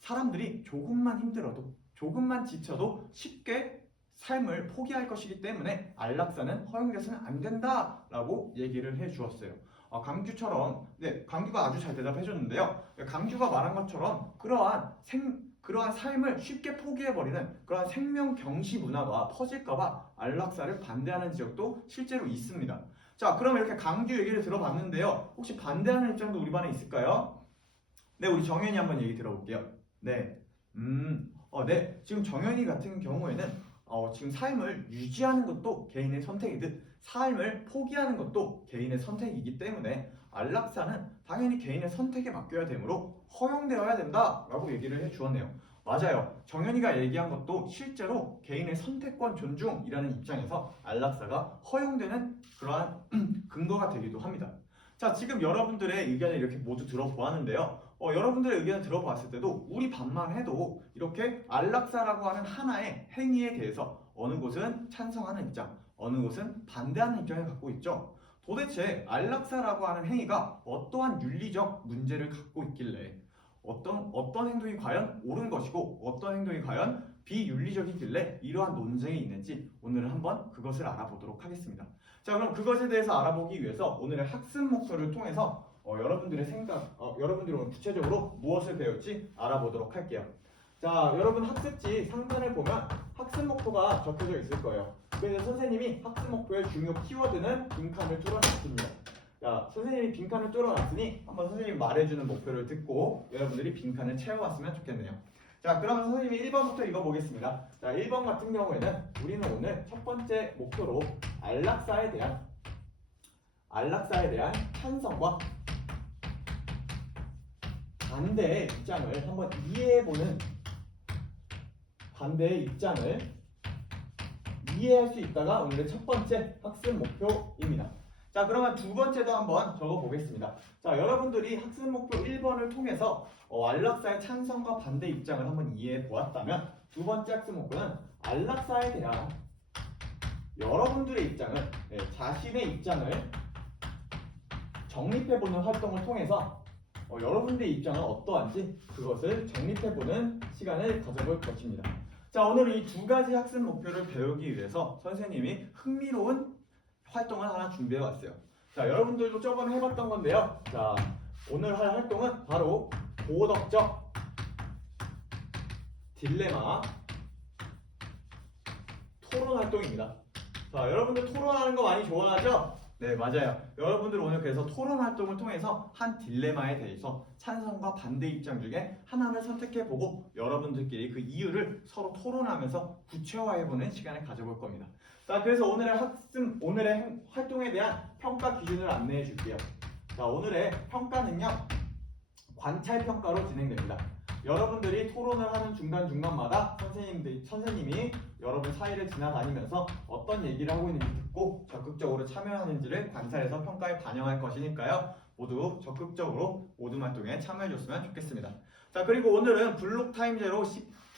사람들이 조금만 힘들어도 조금만 지쳐도 쉽게 삶을 포기할 것이기 때문에 안락사는 허용돼서는 안 된다라고 얘기를 해 주었어요. 강규처럼, 네, 강규가 아주 잘 대답해 줬는데요. 강규가 말한 것처럼 그러한 삶을 쉽게 포기해버리는 그러한 생명 경시 문화가 퍼질까봐 안락사를 반대하는 지역도 실제로 있습니다. 자, 그럼 이렇게 강규 얘기를 들어봤는데요. 혹시 반대하는 입장도 우리 반에 있을까요? 네, 우리 정현이 한번 얘기 들어볼게요. 네, 네, 지금 정현이 같은 경우에는 지금 삶을 유지하는 것도 개인의 선택이듯 삶을 포기하는 것도 개인의 선택이기 때문에 안락사는 당연히 개인의 선택에 맡겨야 되므로 허용되어야 된다라고 얘기를 해 주었네요. 맞아요. 정현이가 얘기한 것도 실제로 개인의 선택권 존중이라는 입장에서 안락사가 허용되는 그러한 근거가 되기도 합니다. 자, 지금 여러분들의 의견을 이렇게 모두 들어보았는데요. 여러분들의 의견을 들어봤을 때도 우리 반만 해도 이렇게 안락사라고 하는 하나의 행위에 대해서 어느 곳은 찬성하는 입장, 어느 곳은 반대하는 입장을 갖고 있죠. 도대체 안락사라고 하는 행위가 어떠한 윤리적 문제를 갖고 있길래 어떤 행동이 과연 옳은 것이고 어떤 행동이 과연 비윤리적이길래 이러한 논쟁이 있는지 오늘은 한번 그것을 알아보도록 하겠습니다. 자, 그럼 그것에 대해서 알아보기 위해서 오늘의 학습 목표를 통해서 여러분들의 생각, 여러분들이 오늘 구체적으로 무엇을 배울지 알아보도록 할게요. 자, 여러분 학습지 상단을 보면 학습 목표가 적혀져 있을 거예요. 그래서 선생님이 학습 목표의 중요 키워드는 빈칸을 뚫어놨습니다. 자, 선생님이 빈칸을 뚫어놨으니 한번 선생님이 말해주는 목표를 듣고 여러분들이 빈칸을 채워왔으면 좋겠네요. 자, 그러면 선생님이 1번부터 읽어보겠습니다. 자, 1번 같은 경우에는 우리는 오늘 첫 번째 목표로 안락사에 대한 찬성과 반대의 입장을 한번 이해해보는 반대의 입장을 이해할 수 있다가 오늘의 첫 번째 학습 목표입니다. 자, 그러면 두 번째도 한번 적어보겠습니다. 자, 여러분들이 학습 목표 1번을 통해서 안락사의 찬성과 반대 입장을 한번 이해해 보았다면 두 번째 학습 목표는 안락사에 대한 여러분들의 입장을, 자신의 입장을 정립해보는 활동을 통해서 여러분들의 입장은 어떠한지 그것을 정립해보는 시간을 가져볼 것입니다. 자, 오늘 이 두 가지 학습 목표를 배우기 위해서 선생님이 흥미로운 활동을 하나 준비해 왔어요. 자, 여러분들도 저번에 해봤던 건데요. 자, 오늘 할 활동은 바로 도덕적 딜레마 토론 활동입니다. 자, 여러분들 토론하는 거 많이 좋아하죠? 네, 맞아요. 여러분들 오늘 그래서 토론 활동을 통해서 한 딜레마에 대해서 찬성과 반대 입장 중에 하나를 선택해보고 여러분들끼리 그 이유를 서로 토론하면서 구체화해보는 시간을 가져볼 겁니다. 자, 그래서 오늘의 활동에 대한 평가 기준을 안내해 줄게요. 자, 오늘의 평가는요, 관찰 평가로 진행됩니다. 여러분들이 토론을 하는 중간중간마다 선생님이 여러분 사이를 지나다니면서 어떤 얘기를 하고 있는지 듣고 적극적으로 참여하는지를 관찰해서 평가에 반영할 것이니까요. 모두 적극적으로 모든 활동에 참여해줬으면 좋겠습니다. 자, 그리고 오늘은 블록 타임제로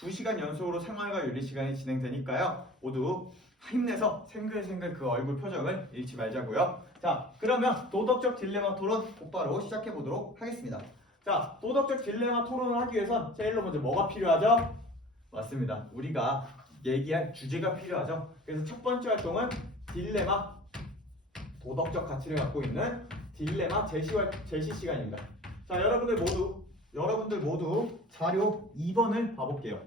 2시간 연속으로 생활과 윤리 시간이 진행되니까요. 모두 힘내서 생글생글 그 얼굴 표정을 잃지 말자고요. 자, 그러면 도덕적 딜레마 토론 곧바로 시작해 보도록 하겠습니다. 자, 도덕적 딜레마 토론을 하기 위해선 제일로 먼저 뭐가 필요하죠? 맞습니다. 우리가 얘기할 주제가 필요하죠. 그래서 첫 번째 활동은 딜레마, 도덕적 가치를 갖고 있는 딜레마 제시 시간입니다. 자, 여러분들 모두 자료 2번을 봐볼게요.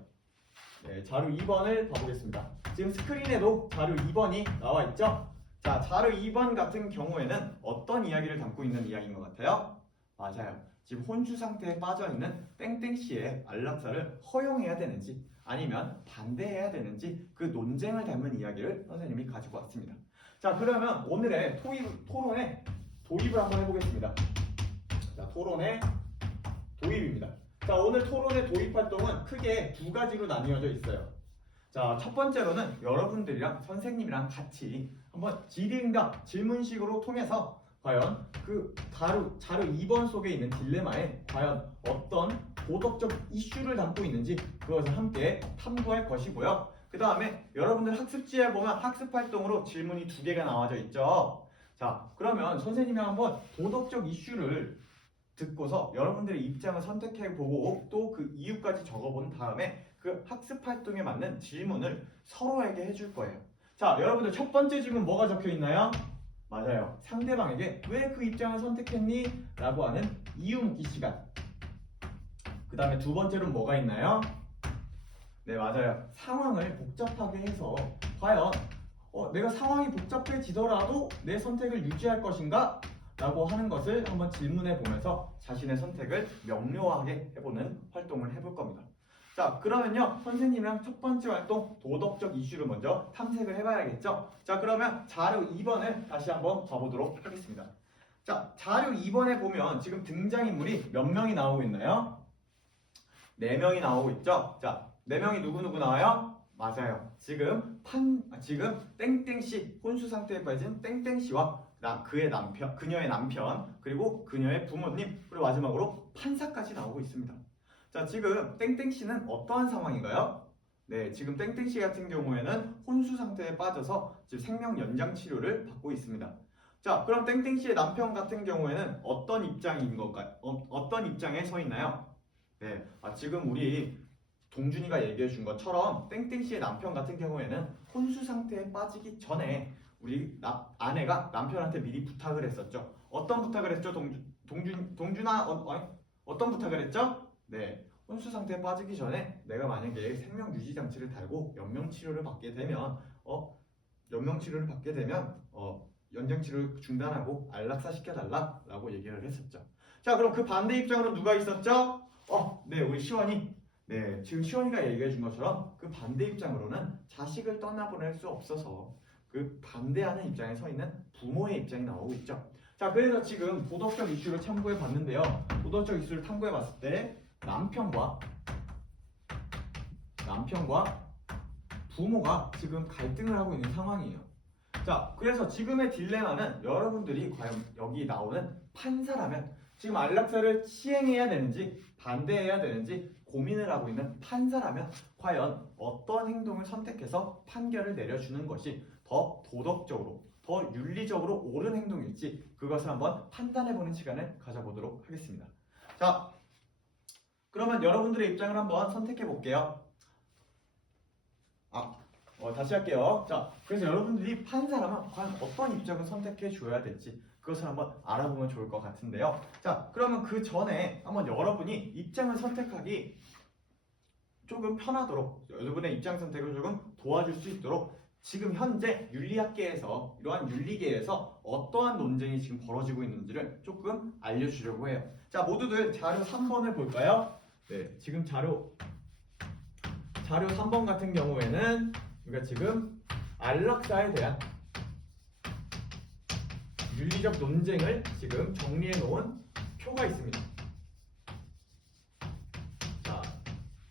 네, 자료 2번을 봐보겠습니다. 지금 스크린에도 자료 2번이 나와 있죠? 자, 자료 2번 같은 경우에는 어떤 이야기를 담고 있는 이야기인 것 같아요? 맞아요. 지금 혼수 상태에 빠져있는 땡땡씨의 안락사를 허용해야 되는지 아니면 반대해야 되는지 그 논쟁을 담은 이야기를 선생님이 가지고 왔습니다. 자, 그러면 오늘의 토론에 도입을 한번 해보겠습니다. 자, 토론의 도입입니다. 자, 오늘 토론의 도입 활동은 크게 두 가지로 나뉘어져 있어요. 자, 첫 번째로는 여러분들이랑 선생님이랑 같이 한번 질의응답 질문식으로 통해서 과연 그 자료 2번 속에 있는 딜레마에 과연 어떤 도덕적 이슈를 담고 있는지 그것을 함께 탐구할 것이고요. 그 다음에 여러분들 학습지에 보면 학습활동으로 질문이 2개가 나와져 있죠. 자, 그러면 선생님이 한번 도덕적 이슈를 듣고서 여러분들의 입장을 선택해보고 또 그 이유까지 적어본 다음에 그 학습활동에 맞는 질문을 서로에게 해줄 거예요. 자, 여러분들 첫 번째 질문 뭐가 적혀 있나요? 맞아요. 상대방에게 왜 그 입장을 선택했니? 라고 하는 이유 묻기 시간. 그 다음에 두 번째로는 뭐가 있나요? 네, 맞아요. 상황을 복잡하게 해서 과연 내가 상황이 복잡해지더라도 내 선택을 유지할 것인가? 라고 하는 것을 한번 질문해 보면서 자신의 선택을 명료하게 해보는 활동을 해볼 겁니다. 자, 그러면요, 선생님이랑 첫 번째 활동 도덕적 이슈를 먼저 탐색을 해봐야겠죠. 자, 그러면 자료 2번을 다시 한번 봐보도록 하겠습니다. 자, 자료 2번에 보면 지금 등장인물이 몇 명이 나오고 있나요? 4명이 나오고 있죠. 자, 4명이 누구누구 나와요? 맞아요. 지금 땡땡씨, 혼수 상태에 빠진 땡땡씨와 그녀의 남편, 그리고 그녀의 부모님, 그리고 마지막으로 판사까지 나오고 있습니다. 자, 지금 땡땡씨는 어떠한 상황인가요? 네, 지금 땡땡씨 같은 경우에는 혼수 상태에 빠져서 지금 생명 연장 치료를 받고 있습니다. 자, 그럼 땡땡씨의 남편 같은 경우에는 어떤 입장인 걸까요? 어떤 입장에 서 있나요? 네, 지금 우리 동준이가 얘기해 준 것처럼 땡땡씨의 남편 같은 경우에는 혼수 상태에 빠지기 전에 우리 아내가 남편한테 미리 부탁을 했었죠. 어떤 부탁을 했죠? 동준아, 어떤 부탁을 했죠? 네, 혼수 상태에 빠지기 전에 내가 만약에 생명 유지 장치를 달고 연명 치료를 받게 되면 연장 치료를 중단하고 안락사 시켜달라라고 얘기를 했었죠. 자, 그럼 그 반대 입장으로 누가 있었죠? 네, 우리 시원이. 네, 지금 시원이가 얘기해 준 것처럼 그 반대 입장으로는 자식을 떠나보낼 수 없어서 그 반대하는 입장에 서 있는 부모의 입장이 나오고 있죠. 자, 그래서 지금 도덕적 이슈를 탐구해 봤는데요. 도덕적 이슈를 탐구해 봤을 때 남편과 부모가 지금 갈등을 하고 있는 상황이에요. 자, 그래서 지금의 딜레마는 여러분들이 과연 여기 나오는 판사라면 지금 안락사를 시행해야 되는지 반대해야 되는지 고민을 하고 있는 판사라면 과연 어떤 행동을 선택해서 판결을 내려주는 것이 더 도덕적으로, 더 윤리적으로 옳은 행동일지 그것을 한번 판단해보는 시간을 가져보도록 하겠습니다. 자, 그러면 여러분들의 입장을 한번 선택해 볼게요. 다시 할게요. 자, 그래서 여러분들이 판사라면 과연 어떤 입장을 선택해 줘야 될지 그것을 한번 알아보면 좋을 것 같은데요. 자, 그러면 그 전에 한번 여러분이 입장을 선택하기 조금 편하도록, 여러분의 입장 선택을 조금 도와줄 수 있도록 지금 현재 윤리학계에서, 이러한 윤리계에서 어떠한 논쟁이 지금 벌어지고 있는지를 조금 알려주려고 해요. 자, 모두들 자료 3번을 볼까요? 네, 지금 자료 3번 같은 경우에는 우리가 지금 안락사에 대한 윤리적 논쟁을 지금 정리해 놓은 표가 있습니다. 자,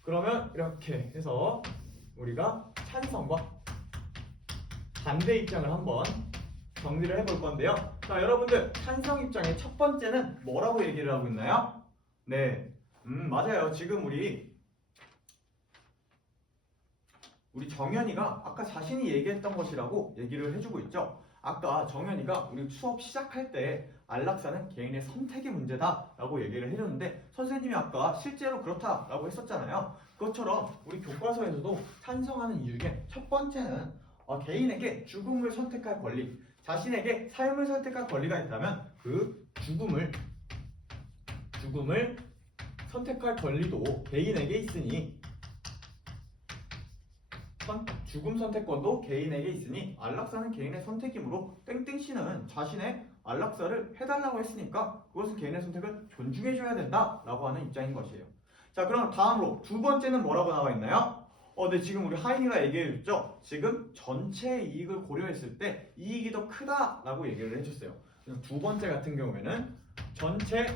그러면 이렇게 해서 우리가 찬성과 반대 입장을 한번 정리를 해볼 건데요. 자, 여러분들 찬성 입장의 첫 번째는 뭐라고 얘기를 하고 있나요? 네, 맞아요. 지금 우리 정현이가 아까 자신이 얘기했던 것이라고 얘기를 해주고 있죠. 아까 정현이가 우리 수업 시작할 때 안락사는 개인의 선택의 문제다라고 얘기를 해줬는데 선생님이 아까 실제로 그렇다라고 했었잖아요. 그것처럼 우리 교과서에서도 찬성하는 이유 중에 첫 번째는 개인에게 죽음을 선택할 권리, 자신에게 삶을 선택할 권리가 있다면 그 죽음을 선택할 권리도 개인에게 있으니 죽음 선택권도 개인에게 있으니 안락사는 개인의 선택이므로 땡땡씨는 자신의 안락사를 해달라고 했으니까 그것은 개인의 선택을 존중해줘야 된다라고 하는 입장인 것이에요. 자, 그럼 다음으로 두 번째는 뭐라고 나와 있나요? 네, 지금 우리 하인이가 얘기해줬죠. 지금 전체 이익을 고려했을 때 이익이 더 크다라고 얘기를 해줬어요. 두 번째 같은 경우에는 전체의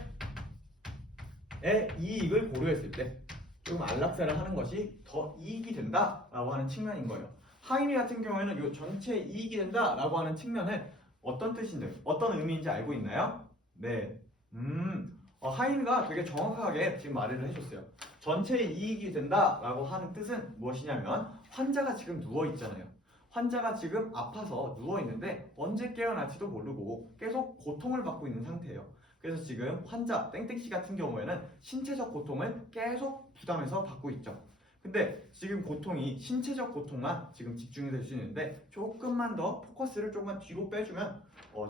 이익을 고려했을 때 조금 안락사를 하는 것이 더 이익이 된다라고 하는 측면인 거예요. 하임이 같은 경우에는 이 전체 이익이 된다라고 하는 측면을 어떤 뜻인지, 어떤 의미인지 알고 있나요? 네, 하임이가 되게 정확하게 지금 말을 해줬어요. 전체 이익이 된다라고 하는 뜻은 무엇이냐면 환자가 지금 누워 있잖아요. 환자가 지금 아파서 누워 있는데 언제 깨어날지도 모르고 계속 고통을 받고 있는 상태예요. 그래서 지금 환자 땡땡씨 같은 경우에는 신체적 고통을 계속 부담해서 받고 있죠. 근데 지금 고통이 신체적 고통만 지금 집중이 될 수 있는데 조금만 더 포커스를 조금만 뒤로 빼주면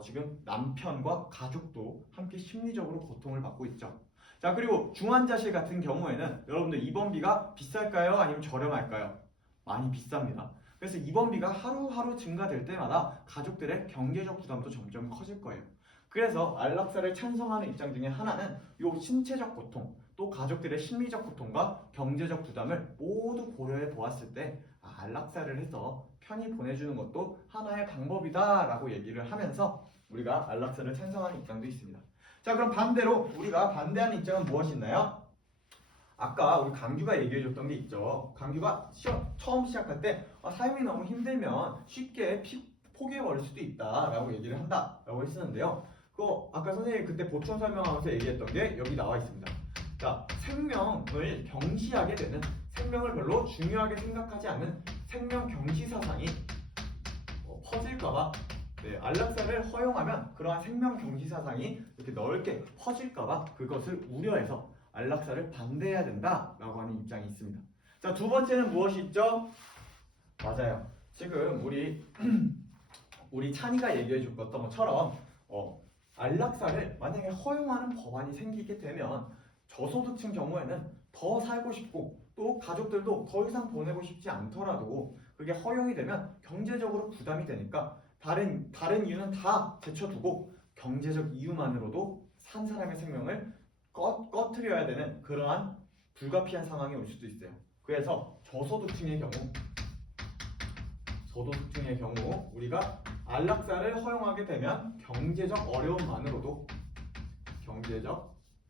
지금 남편과 가족도 함께 심리적으로 고통을 받고 있죠. 자, 그리고 중환자실 같은 경우에는 여러분들 입원비가 비쌀까요? 아니면 저렴할까요? 많이 비쌉니다. 그래서 입원비가 하루하루 증가될 때마다 가족들의 경제적 부담도 점점 커질 거예요. 그래서 안락사를 찬성하는 입장 중에 하나는 이 신체적 고통, 또 가족들의 심리적 고통과 경제적 부담을 모두 고려해 보았을 때 안락사를 해서 편히 보내주는 것도 하나의 방법이다라고 얘기를 하면서 우리가 안락사를 찬성하는 입장도 있습니다. 자, 그럼 반대로 우리가 반대하는 입장은 무엇이 있나요? 아까 우리 강규가 얘기해줬던 게 있죠. 강규가 처음 시작할 때 삶이 너무 힘들면 쉽게 포기해버릴 수도 있다라고 얘기를 한다라고 했었는데요. 그거 아까 선생님이 그때 보충 설명하면서 얘기했던 게 여기 나와 있습니다. 자, 생명을 경시하게 되는, 생명을 별로 중요하게 생각하지 않는 생명 경시 사상이 퍼질까봐, 안락사를 허용하면 그러한 생명 경시 사상이 이렇게 넓게 퍼질까봐 그것을 우려해서 안락사를 반대해야 된다라고 하는 입장이 있습니다. 자, 두 번째는 무엇이 있죠? 맞아요. 지금 우리 찬이가 얘기해 줬던 것처럼 안락사를 만약에 허용하는 법안이 생기게 되면 저소득층 경우에는 더 살고 싶고 또 가족들도 더 이상 보내고 싶지 않더라도 그게 허용이 되면 경제적으로 부담이 되니까 다른 이유는 다 제쳐두고 경제적 이유만으로도 산 사람의 생명을 꺼트려야 되는 그러한 불가피한 상황이 올 수도 있어요. 그래서 저소득층의 경우 우리가 안락사를 허용하게 되면 경제적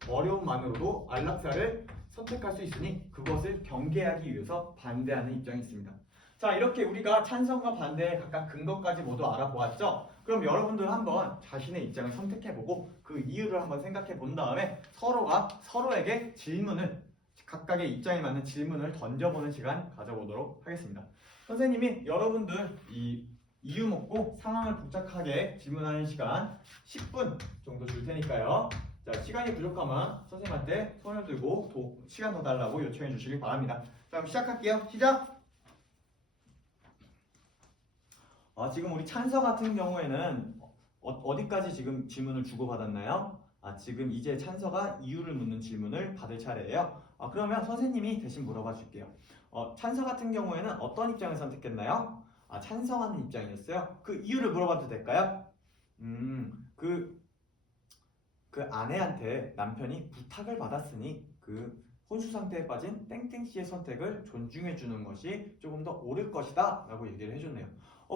어려움만으로도 안락사를 선택할 수 있으니 그것을 경계하기 위해서 반대하는 입장이 있습니다. 자, 이렇게 우리가 찬성과 반대의 각각 근거까지 모두 알아보았죠? 그럼 여러분들 한번 자신의 입장을 선택해보고 그 이유를 한번 생각해 본 다음에 서로가 서로에게 질문을, 각각의 입장에 맞는 질문을 던져보는 시간 가져보도록 하겠습니다. 선생님이 여러분들 이 이유 묻고 상황을 복잡하게 질문하는 시간 10분 정도 줄 테니까요. 자, 시간이 부족하면 선생님한테 손을 들고 시간 더 달라고 요청해 주시길 바랍니다. 자, 그럼 시작할게요. 시작! 지금 우리 찬서 같은 경우에는 어디까지 지금 질문을 주고받았나요? 지금 이제 찬서가 이유를 묻는 질문을 받을 차례예요. 그러면 선생님이 대신 물어봐 줄게요. 찬서 같은 경우에는 어떤 입장을 선택했나요? 찬성하는 입장이었어요. 그 이유를 물어봐도 될까요? 그 아내한테 남편이 부탁을 받았으니 그 혼수 상태에 빠진 땡땡씨의 선택을 존중해 주는 것이 조금 더 옳을 것이다 라고 얘기를 해줬네요.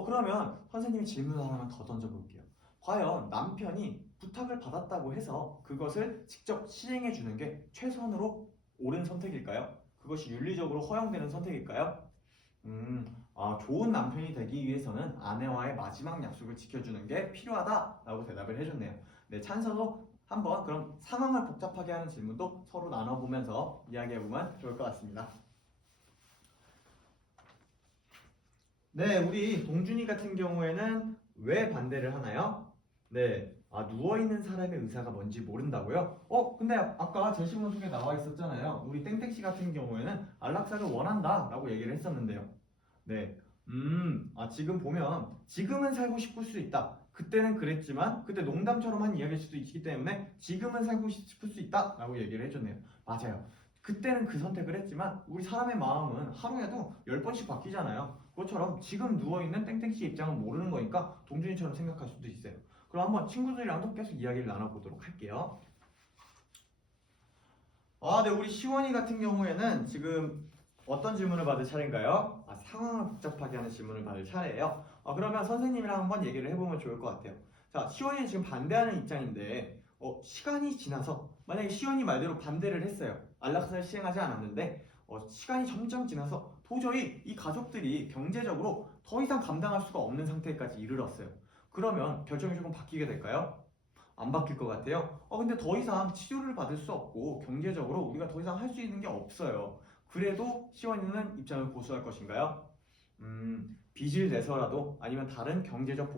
그러면 선생님이 질문을 하나만 더 던져볼게요. 과연 남편이 부탁을 받았다고 해서 그것을 직접 시행해 주는 게 최선으로 옳은 선택일까요? 그것이 윤리적으로 허용되는 선택일까요? 좋은 남편이 되기 위해서는 아내와의 마지막 약속을 지켜주는 게 필요하다라고 대답을 해줬네요. 네, 찬서도 한번 그럼 상황을 복잡하게 하는 질문도 서로 나눠보면서 이야기해보면 좋을 것 같습니다. 네, 우리 동준이 같은 경우에는 왜 반대를 하나요? 네, 누워있는 사람의 의사가 뭔지 모른다고요? 근데 아까 제시문 속에 나와 있었잖아요. 우리 땡땡씨 같은 경우에는 안락사를 원한다 라고 얘기를 했었는데요. 네, 지금 보면 지금은 살고 싶을 수 있다. 그때는 그랬지만 그때 농담처럼 한 이야기일 수도 있기 때문에 지금은 살고 싶을 수 있다 라고 얘기를 해줬네요. 맞아요. 그때는 그 선택을 했지만 우리 사람의 마음은 하루에도 10번씩 바뀌잖아요. 그것처럼 지금 누워있는 땡땡씨 입장은 모르는 거니까 동준이처럼 생각할 수도 있어요. 그럼 한번 친구들이랑도 계속 이야기를 나눠보도록 할게요. 네, 우리 시원이 같은 경우에는 지금 어떤 질문을 받을 차례인가요? 상황을 복잡하게 하는 질문을 받을 차례예요. 그러면 선생님이랑 한번 얘기를 해보면 좋을 것 같아요. 자, 시원이는 지금 반대하는 입장인데 시간이 지나서 만약에 시원이 말대로 반대를 했어요. 안락사를 시행하지 않았는데 시간이 점점 지나서 도저히 이 가족들이 경제적으로 더 이상 감당할 수가 없는 상태까지 이르렀어요. 그러면 결정이 조금 바뀌게 될까요? 안 바뀔 것 같아요. 근데 더 이상 치료를 받을 수 없고 경제적으로 우리가 더 이상 할 수 있는 게 없어요. 그래도 시원이는 입장을 고수할 것인가요? 빚을 내서라도 아니면 다른 경제적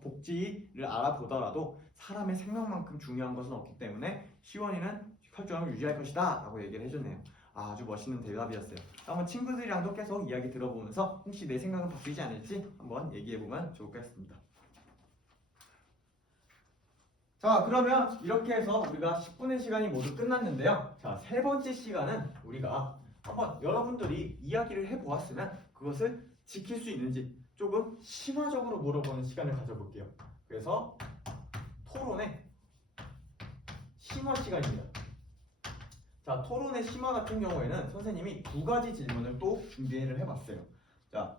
복지를 알아보더라도 사람의 생명만큼 중요한 것은 없기 때문에 시원이는 혈전을 유지할 것이다 라고 얘기를 해줬네요. 아주 멋있는 대답이었어요. 한번 친구들이랑도 계속 이야기 들어보면서 혹시 내 생각은 바뀌지 않을지 한번 얘기해보면 좋을 것 같습니다. 자, 그러면 이렇게 해서 우리가 10분의 시간이 모두 끝났는데요. 자, 세 번째 시간은 우리가 한번 여러분들이 이야기를 해보았으면 그것을 지킬 수 있는지 조금 심화적으로 물어보는 시간을 가져볼게요. 그래서 토론의 심화 시간입니다. 자, 토론의 심화 같은 경우에는 선생님이 두 가지 질문을 또 준비를 해봤어요. 자,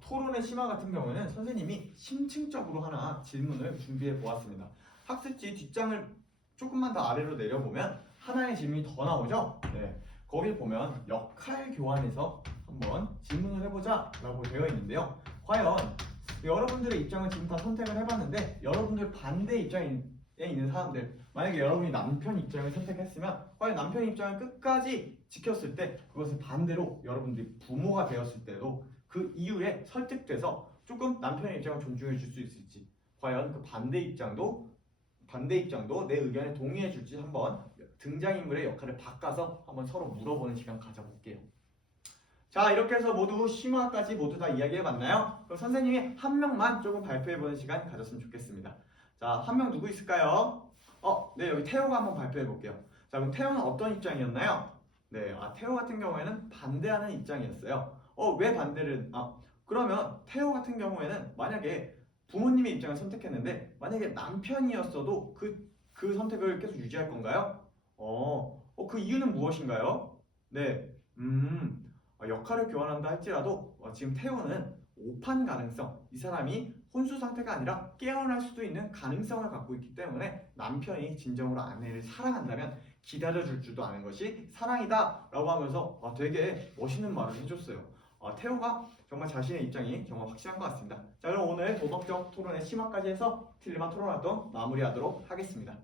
토론의 심화 같은 경우에는 선생님이 심층적으로 하나 질문을 준비해 보았습니다. 학습지 뒷장을 조금만 더 아래로 내려보면 하나의 질문이 더 나오죠? 네, 거기 보면 역할 교환에서 한번 질문을 해보자 라고 되어 있는데요. 과연 여러분들의 입장을 지금 다 선택을 해봤는데 여러분들 반대 입장에 있는 사람들, 만약에 여러분이 남편 입장을 선택했으면 과연 남편 입장을 끝까지 지켰을 때 그것을 반대로 여러분들이 부모가 되었을 때도 그 이유에 설득돼서 조금 남편의 입장을 존중해 줄 수 있을지, 과연 그 반대 입장도 내 의견에 동의해 줄지 한번 등장인물의 역할을 바꿔서 한번 서로 물어보는 시간 가져볼게요. 자, 이렇게 해서 모두 심화까지 모두 다 이야기해봤나요? 그럼 선생님이 한 명만 조금 발표해보는 시간 가졌으면 좋겠습니다. 자, 한 명 누구 있을까요? 네, 여기 태호가 한번 발표해볼게요. 자, 그럼 태호는 어떤 입장이었나요? 네, 태호 같은 경우에는 반대하는 입장이었어요. 왜 반대를? 그러면 태호 같은 경우에는 만약에 부모님의 입장을 선택했는데 만약에 남편이었어도 그 선택을 계속 유지할 건가요? 그 이유는 무엇인가요? 네, 역할을 교환한다 할지라도 지금 태호는 오판 가능성, 이 사람이 혼수 상태가 아니라 깨어날 수도 있는 가능성을 갖고 있기 때문에 남편이 진정으로 아내를 사랑한다면 기다려줄 줄도 아는 것이 사랑이다 라고 하면서 되게 멋있는 말을 해줬어요. 태호가 정말 자신의 입장이 정말 확실한 것 같습니다. 자, 그럼 오늘 도덕적 토론의 심화까지 해서 딜레마 토론 활동 마무리하도록 하겠습니다.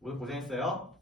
모두 고생했어요.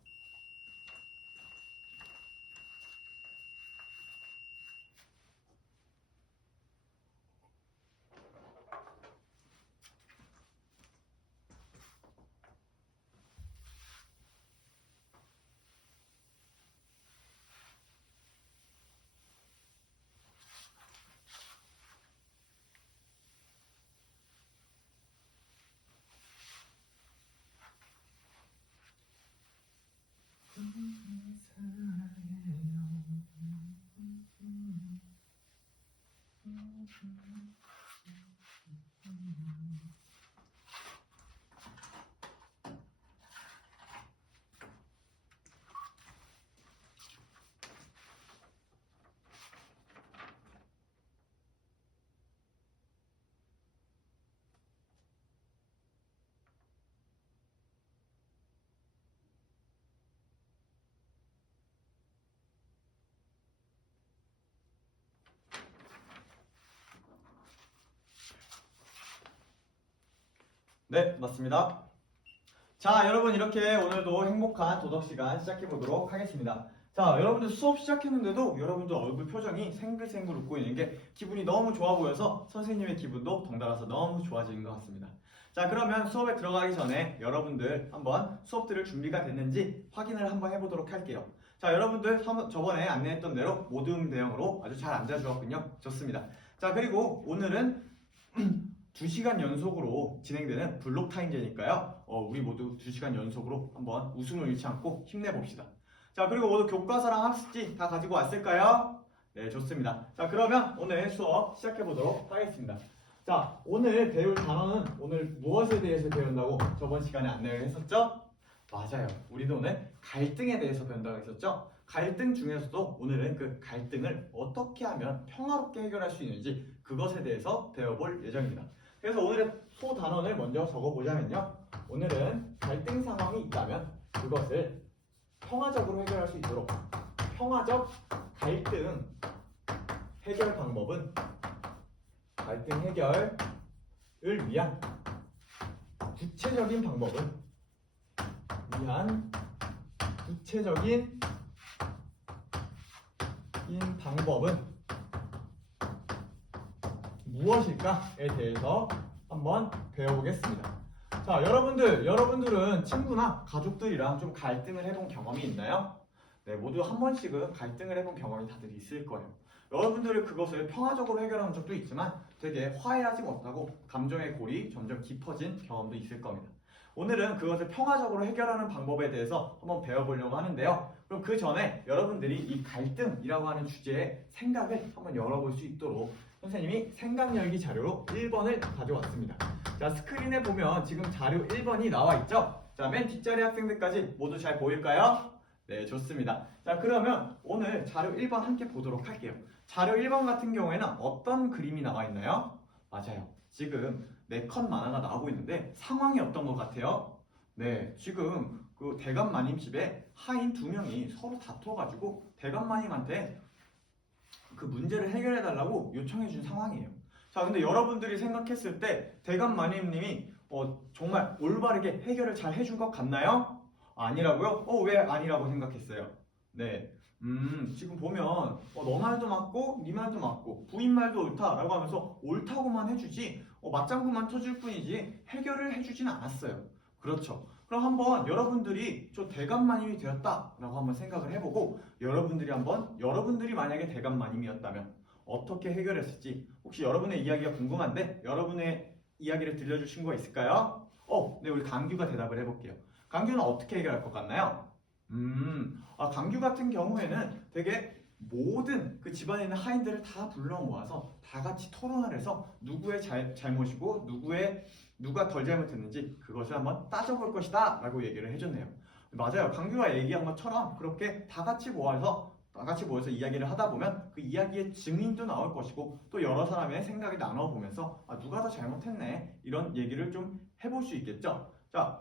네, 맞습니다. 자, 여러분 이렇게 오늘도 행복한 도덕 시간 시작해 보도록 하겠습니다. 자, 여러분들 수업 시작했는데도 여러분들 얼굴 표정이 생글생글 웃고 있는 게 기분이 너무 좋아 보여서 선생님의 기분도 덩달아서 너무 좋아지는 것 같습니다. 자, 그러면 수업에 들어가기 전에 여러분들 한번 수업들을 준비가 됐는지 확인을 한번 해보도록 할게요. 자, 여러분들 저번에 안내했던 대로 모둠 대형으로 아주 잘 앉아주었군요. 좋습니다. 자, 그리고 오늘은 2시간 연속으로 진행되는 블록 타임제니까요. 우리 모두 2시간 연속으로 한번 웃음을 잃지 않고 힘내봅시다. 자, 그리고 모두 교과서랑 학습지 다 가지고 왔을까요? 네, 좋습니다. 자, 그러면 오늘 수업 시작해보도록 하겠습니다. 자, 오늘 배울 단어는 오늘 무엇에 대해서 배운다고 저번 시간에 안내를 했었죠? 맞아요. 우리도 오늘 갈등에 대해서 배운다고 했었죠? 갈등 중에서도 오늘은 그 갈등을 어떻게 하면 평화롭게 해결할 수 있는지 그것에 대해서 배워볼 예정입니다. 그래서 오늘의 소 단원을 먼저 적어보자면요. 오늘은 갈등 상황이 있다면 그것을 평화적으로 해결할 수 있도록 평화적 갈등 해결 방법은 갈등 해결을 위한 구체적인 방법은 무엇일까에 대해서 한번 배워보겠습니다. 자, 여러분들은 친구나 가족들이랑 좀 갈등을 해본 경험이 있나요? 네, 모두 한 번씩은 갈등을 해본 경험이 다들 있을 거예요. 여러분들이 그것을 평화적으로 해결하는 적도 있지만 되게 화해하지 못하고 감정의 골이 점점 깊어진 경험도 있을 겁니다. 오늘은 그것을 평화적으로 해결하는 방법에 대해서 한번 배워보려고 하는데요. 그럼 그 전에 여러분들이 이 갈등이라고 하는 주제에 생각을 한번 열어볼 수 있도록 선생님이 생각 열기 자료로 1번을 가져왔습니다. 자, 스크린에 보면 지금 자료 1번이 나와 있죠? 자, 맨 뒷자리 학생들까지 모두 잘 보일까요? 네, 좋습니다. 자, 그러면 오늘 자료 1번 함께 보도록 할게요. 자료 1번 같은 경우에는 어떤 그림이 나와 있나요? 맞아요. 지금 4컷 만화가 나오고 있는데 상황이 어떤 것 같아요? 네, 지금 그 대감마님 집에 하인 2명이 서로 다퉈가지고 대감마님한테 그 문제를 해결해달라고 요청해준 상황이에요. 자, 근데 여러분들이 생각했을 때 대감마님님이 정말 올바르게 해결을 잘 해준 것 같나요? 아니라고요? 왜 아니라고 생각했어요? 네. 지금 보면 너 말도 맞고 네 말도 맞고 부인 말도 옳다라고 하면서 옳다고만 해주지 맞장구만 쳐줄 뿐이지 해결을 해주진 않았어요. 그렇죠. 그럼 한번 여러분들이 저 대감마님이 되었다라고 한번 생각을 해보고 여러분들이 만약에 대감마님이었다면 어떻게 해결했을지 혹시 여러분의 이야기가 궁금한데 여러분의 이야기를 들려주신 거 있을까요? 네, 우리 강규가 대답을 해볼게요. 강규는 어떻게 해결할 것 같나요? 강규 같은 경우에는 되게 모든 그 집안에 있는 하인들을 다 불러 모아서 다 같이 토론을 해서 누구의 잘못이고 누가 덜 잘못했는지 그것을 한번 따져볼 것이다 라고 얘기를 해줬네요. 맞아요. 강규가 얘기한 것처럼 그렇게 다 같이 모아서 다 같이 모여서 이야기를 하다 보면 그 이야기의 증인도 나올 것이고 또 여러 사람의 생각이 나눠보면서 누가 더 잘못했네 이런 얘기를 좀 해볼 수 있겠죠. 자,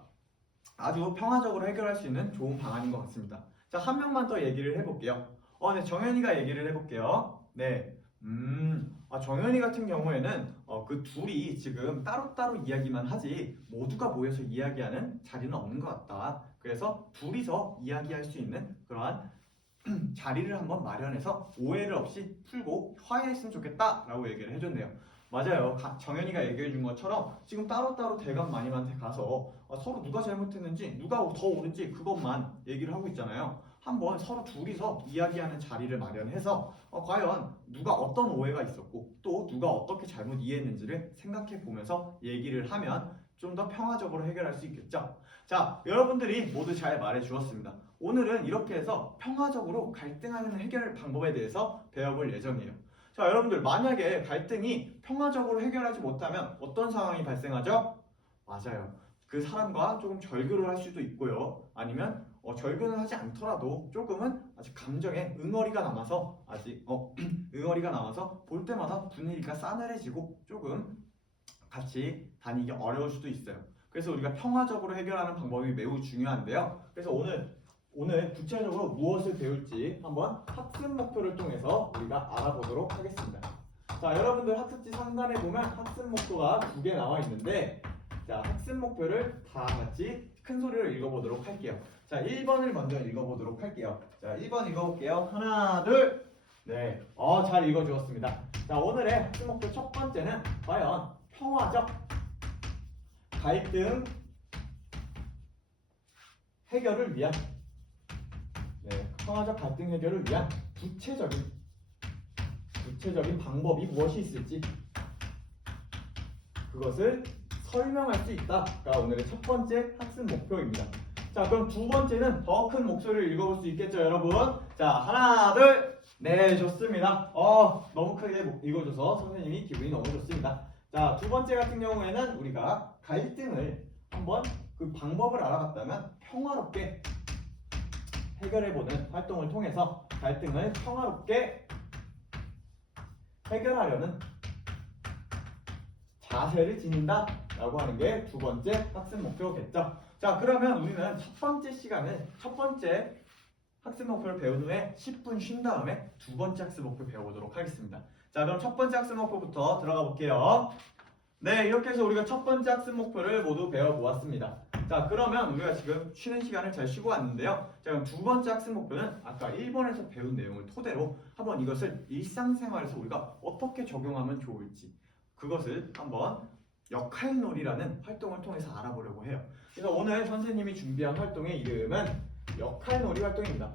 아주 평화적으로 해결할 수 있는 좋은 방안인 것 같습니다. 자, 한 명만 더 얘기를 해볼게요. 네, 정현이가 얘기를 해볼게요. 네, 정현이 같은 경우에는 그 둘이 지금 따로따로 이야기만 하지 모두가 모여서 이야기하는 자리는 없는 것 같다. 그래서 둘이서 이야기할 수 있는 그러한 자리를 한번 마련해서 오해를 없이 풀고 화해했으면 좋겠다라고 얘기를 해줬네요. 맞아요. 정현이가 얘기해 준 것처럼 지금 따로따로 대감마님한테 가서 서로 누가 잘못했는지 누가 더 옳은지 그것만 얘기를 하고 있잖아요. 한번 서로 둘이서 이야기하는 자리를 마련해서 과연 누가 어떤 오해가 있었고 또 누가 어떻게 잘못 이해했는지를 생각해 보면서 얘기를 하면 좀 더 평화적으로 해결할 수 있겠죠. 자, 여러분들이 모두 잘 말해 주었습니다. 오늘은 이렇게 해서 평화적으로 갈등하는 해결 방법에 대해서 배워볼 예정이에요. 자, 여러분들 만약에 갈등이 평화적으로 해결하지 못하면 어떤 상황이 발생하죠? 맞아요. 그 사람과 조금 절교를 할 수도 있고요. 아니면 절교는 하지 않더라도 조금은 아직 감정에 응어리가 남아서 응어리가 남아서 볼 때마다 분위기가 싸늘해지고 조금 같이 다니기 어려울 수도 있어요. 그래서 우리가 평화적으로 해결하는 방법이 매우 중요한데요. 그래서 오늘 구체적으로 무엇을 배울지 한번 학습 목표를 통해서 우리가 알아보도록 하겠습니다. 자, 여러분들 학습지 상단에 보면 학습 목표가 2개 나와 있는데, 자, 학습 목표를 다 같이 큰 소리로 읽어보도록 할게요. 자, 1번을 먼저 읽어보도록 할게요. 자, 1번 읽어볼게요. 하나, 둘. 네, 잘 읽어주었습니다. 자, 오늘의 학습 목표 첫 번째는 과연 평화적 갈등 해결을 위한 평화적 갈등 해결을 위한 구체적인 방법이 무엇이 있을지 그것을 설명할 수 있다가 오늘의 첫 번째 학습 목표입니다. 자, 그럼 두 번째는 더 큰 목소리를 읽어볼 수 있겠죠, 여러분? 자, 하나, 둘. 네, 좋습니다. 너무 크게 읽어줘서 선생님이 기분이 너무 좋습니다. 자, 두 번째 같은 경우에는 우리가 갈등을 한번 그 방법을 알아갔다면 평화롭게 해결해보는 활동을 통해서 갈등을 평화롭게 해결하려는 자세를 지닌다 라고 하는 게 두 번째 학습 목표겠죠. 자, 그러면 우리는 첫 번째 학습 목표를 배운 후에 10분 쉰 다음에 두 번째 학습 목표 배워보도록 하겠습니다. 자, 그럼 첫 번째 학습 목표부터 들어가 볼게요. 네, 이렇게 해서 우리가 첫 번째 학습 목표를 모두 배워보았습니다. 자, 그러면 우리가 지금 쉬는 시간을 잘 쉬고 왔는데요. 자, 그럼 두 번째 학습 목표는 아까 1번에서 배운 내용을 토대로 한번 이것을 일상생활에서 우리가 어떻게 적용하면 좋을지 그것을 한번 역할놀이라는 활동을 통해서 알아보려고 해요. 그래서 오늘 선생님이 준비한 활동의 이름은 역할놀이 활동입니다.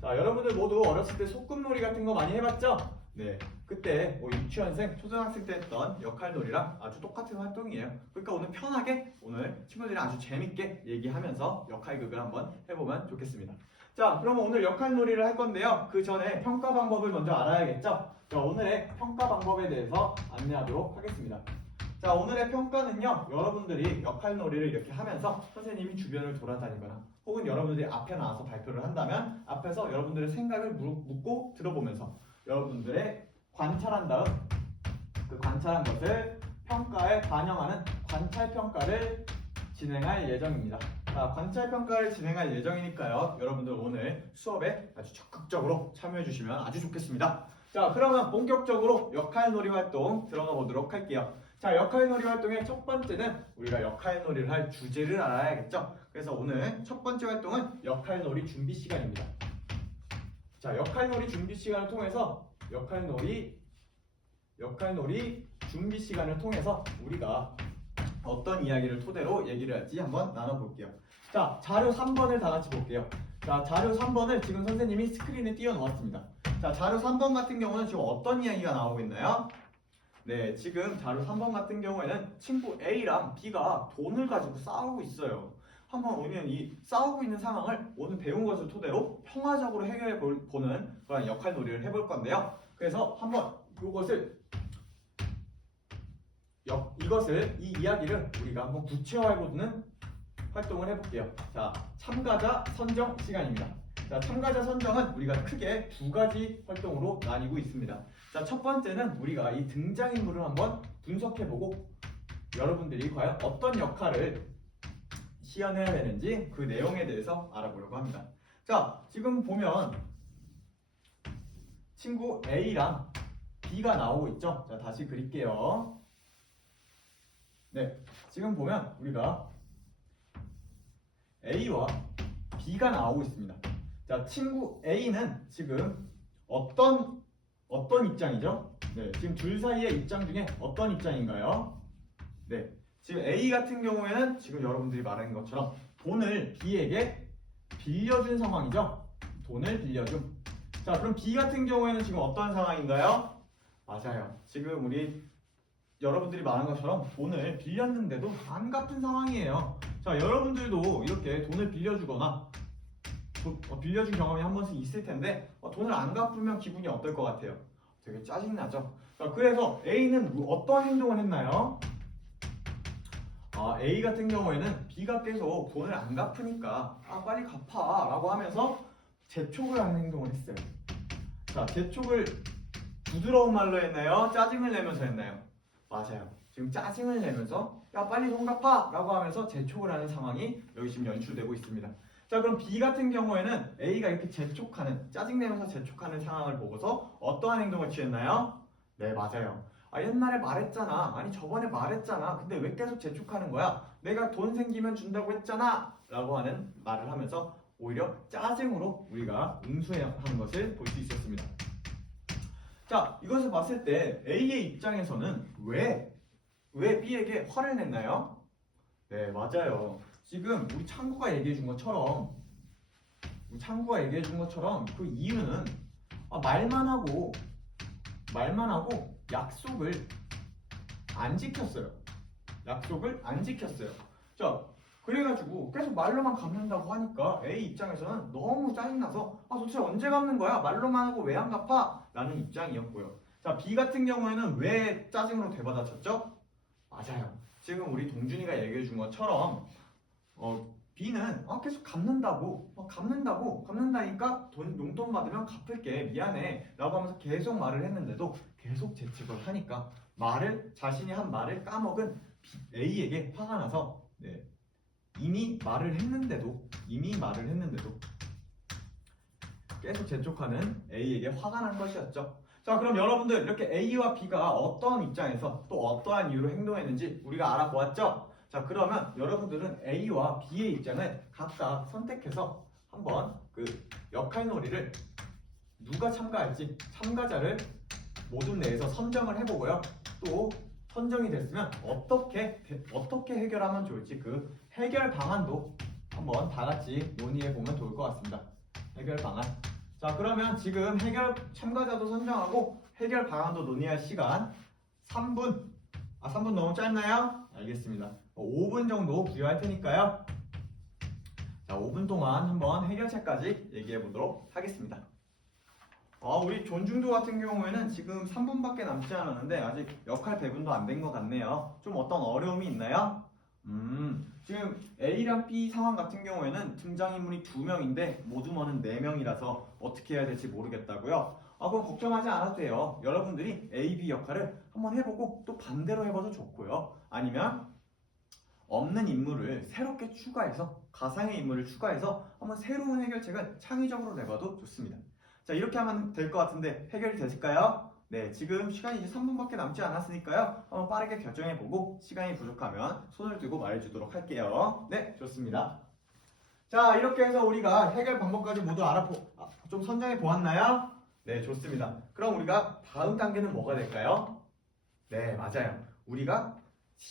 자, 여러분들 모두 어렸을 때 소꿉놀이 같은 거 많이 해봤죠? 네, 그때 유치원생, 초등학생 때 했던 역할놀이랑 아주 똑같은 활동이에요. 그러니까 오늘 편하게 오늘 친구들이랑 아주 재밌게 얘기하면서 역할극을 한번 해보면 좋겠습니다. 자, 그러면 오늘 역할놀이를 할 건데요. 그 전에 평가 방법을 먼저 알아야겠죠? 자, 오늘의 평가 방법에 대해서 안내하도록 하겠습니다. 자, 오늘의 평가는요, 여러분들이 역할놀이를 이렇게 하면서 선생님이 주변을 돌아다니거나 혹은 여러분들이 앞에 나와서 발표를 한다면 앞에서 여러분들의 생각을 묻고 들어보면서 여러분들의 관찰한 다음 그 관찰한 것을 평가에 반영하는 관찰평가를 진행할 예정입니다. 자, 관찰평가를 진행할 예정이니까요, 여러분들 오늘 수업에 아주 적극적으로 참여해 주시면 아주 좋겠습니다. 자, 그러면 본격적으로 역할놀이 활동 들어가 보도록 할게요. 자, 역할놀이 활동의 첫 번째는 우리가 역할놀이를 할 주제를 알아야겠죠. 그래서 오늘 첫 번째 활동은 역할놀이 준비 시간입니다. 자, 역할놀이 준비 시간을 통해서 역할놀이 준비 시간을 통해서 우리가 어떤 이야기를 토대로 얘기를 할지 한번 나눠볼게요. 자, 자료 3번을 다 같이 볼게요. 자, 자료 3번을 지금 선생님이 스크린에 띄워놓았습니다. 자, 자료 3번 같은 경우는 지금 어떤 이야기가 나오고 있나요? 네, 지금 자료 3번 같은 경우에는 친구 A랑 B가 돈을 가지고 싸우고 있어요. 한번 오늘 이 싸우고 있는 상황을 오늘 배운 것을 토대로 평화적으로 해결해 보는 그런 역할놀이를 해볼 건데요. 그래서 한번 이 이야기를 우리가 한번 구체화해보는 활동을 해볼게요. 자, 참가자 선정 시간입니다. 자, 참가자 선정은 우리가 크게 두 가지 활동으로 나뉘고 있습니다. 자, 첫 번째는 우리가 이 등장인물을 한번 분석해보고 여러분들이 과연 어떤 역할을 시연해야 되는지 그 내용에 대해서 알아보려고 합니다. 자, 지금 보면 친구 A랑 B가 나오고 있죠? 자, 다시 그릴게요. 네, 지금 보면 우리가 A와 B가 나오고 있습니다. 자, 친구 A는 지금 어떤 입장이죠? 네, 지금 둘 사이의 입장 중에 어떤 입장인가요? 네, 지금 A 같은 경우에는 지금 여러분들이 말하는 것처럼 돈을 B에게 빌려준 상황이죠? 돈을 빌려줌. 자, 그럼 B 같은 경우에는 지금 어떤 상황인가요? 맞아요. 지금 우리 여러분들이 말한 것처럼 돈을 빌렸는데도 안 갚은 상황이에요. 자, 여러분들도 이렇게 돈을 빌려주거나 빌려준 경험이 한 번씩 있을 텐데 돈을 안 갚으면 기분이 어떨 것 같아요? 되게 짜증나죠? 자, 그래서 A는 어떤 행동을 했나요? A 같은 경우에는 B가 계속 돈을 안 갚으니까 빨리 갚아 라고 하면서 재촉을 하는 행동을 했어요. 자, 재촉을 부드러운 말로 했나요? 짜증을 내면서 했나요? 맞아요. 지금 짜증을 내면서 야 빨리 돈 갚아 라고 하면서 재촉을 하는 상황이 여기 지금 연출되고 있습니다. 자, 그럼 B 같은 경우에는 A가 이렇게 재촉하는, 짜증내면서 재촉하는 상황을 보고서 어떠한 행동을 취했나요? 네, 맞아요. 옛날에 말했잖아. 아니 저번에 말했잖아. 근데 왜 계속 재촉하는 거야? 내가 돈 생기면 준다고 했잖아 라고 하는 말을 하면서 오히려 짜증으로 우리가 응수하는 것을 볼 수 있었습니다. 자, 이것을 봤을 때 A의 입장에서는 왜 B에게 화를 냈나요? 네, 맞아요. 지금 우리 창구가 얘기해 준 것처럼 그 이유는 말만 하고 약속을 안 지켰어요. 자, 그래가지고 계속 말로만 갚는다고 하니까 A 입장에서는 너무 짜증나서 도대체 언제 갚는 거야? 말로만 하고 왜 안 갚아? 라는 입장이었고요. 자, B 같은 경우에는 왜 짜증으로 되받아쳤죠? 맞아요. 지금 우리 동준이가 얘기해 준 것처럼 B는 계속 갚는다니까 용돈 받으면 갚을게 미안해 라고 하면서 계속 말을 했는데도 계속 재촉을 하니까 자신이 한 말을 까먹은 A에게 화가 나서 이미 말을 했는데도 계속 재촉하는 A에게 화가 난 것이었죠. 자, 그럼 여러분들 이렇게 A와 B가 어떤 입장에서 또 어떠한 이유로 행동했는지 우리가 알아보았죠? 자, 그러면 여러분들은 A와 B의 입장을 각각 선택해서 한번 그 역할놀이를 누가 참가할지 참가자를 모둠 내에서 선정을 해보고요. 또 선정이 됐으면 어떻게 해결하면 좋을지 그 해결 방안도 한번 다 같이 논의해 보면 좋을 것 같습니다. 해결 방안. 자, 그러면 지금 참가자도 선정하고 해결 방안도 논의할 시간 3분. 3분 너무 짧나요? 알겠습니다. 5분 정도 부여할 테니까요. 자, 5분 동안 한번 해결책까지 얘기해 보도록 하겠습니다. 우리 존중도 같은 경우에는 지금 3분밖에 남지 않았는데 아직 역할 배분도 안 된 것 같네요. 좀 어떤 어려움이 있나요? 지금 A랑 B 상황 같은 경우에는 등장인물이 2명인데 모둠어는 4명이라서 어떻게 해야 될지 모르겠다고요. 그럼 걱정하지 않아도 돼요. 여러분들이 A, B 역할을 한번 해보고 또 반대로 해봐도 좋고요. 아니면 없는 인물을 새롭게 추가해서 가상의 인물을 추가해서 한번 새로운 해결책을 창의적으로 내봐도 좋습니다. 자, 이렇게 하면 될 것 같은데 해결이 됐을까요? 네, 지금 시간이 이제 3분밖에 남지 않았으니까요. 한번 빠르게 결정해보고 시간이 부족하면 손을 들고 말해주도록 할게요. 네, 좋습니다. 자, 이렇게 해서 우리가 해결 방법까지 모두 좀 선정해 보았나요? 네, 좋습니다. 그럼 우리가 다음 단계는 뭐가 될까요? 네, 맞아요. 우리가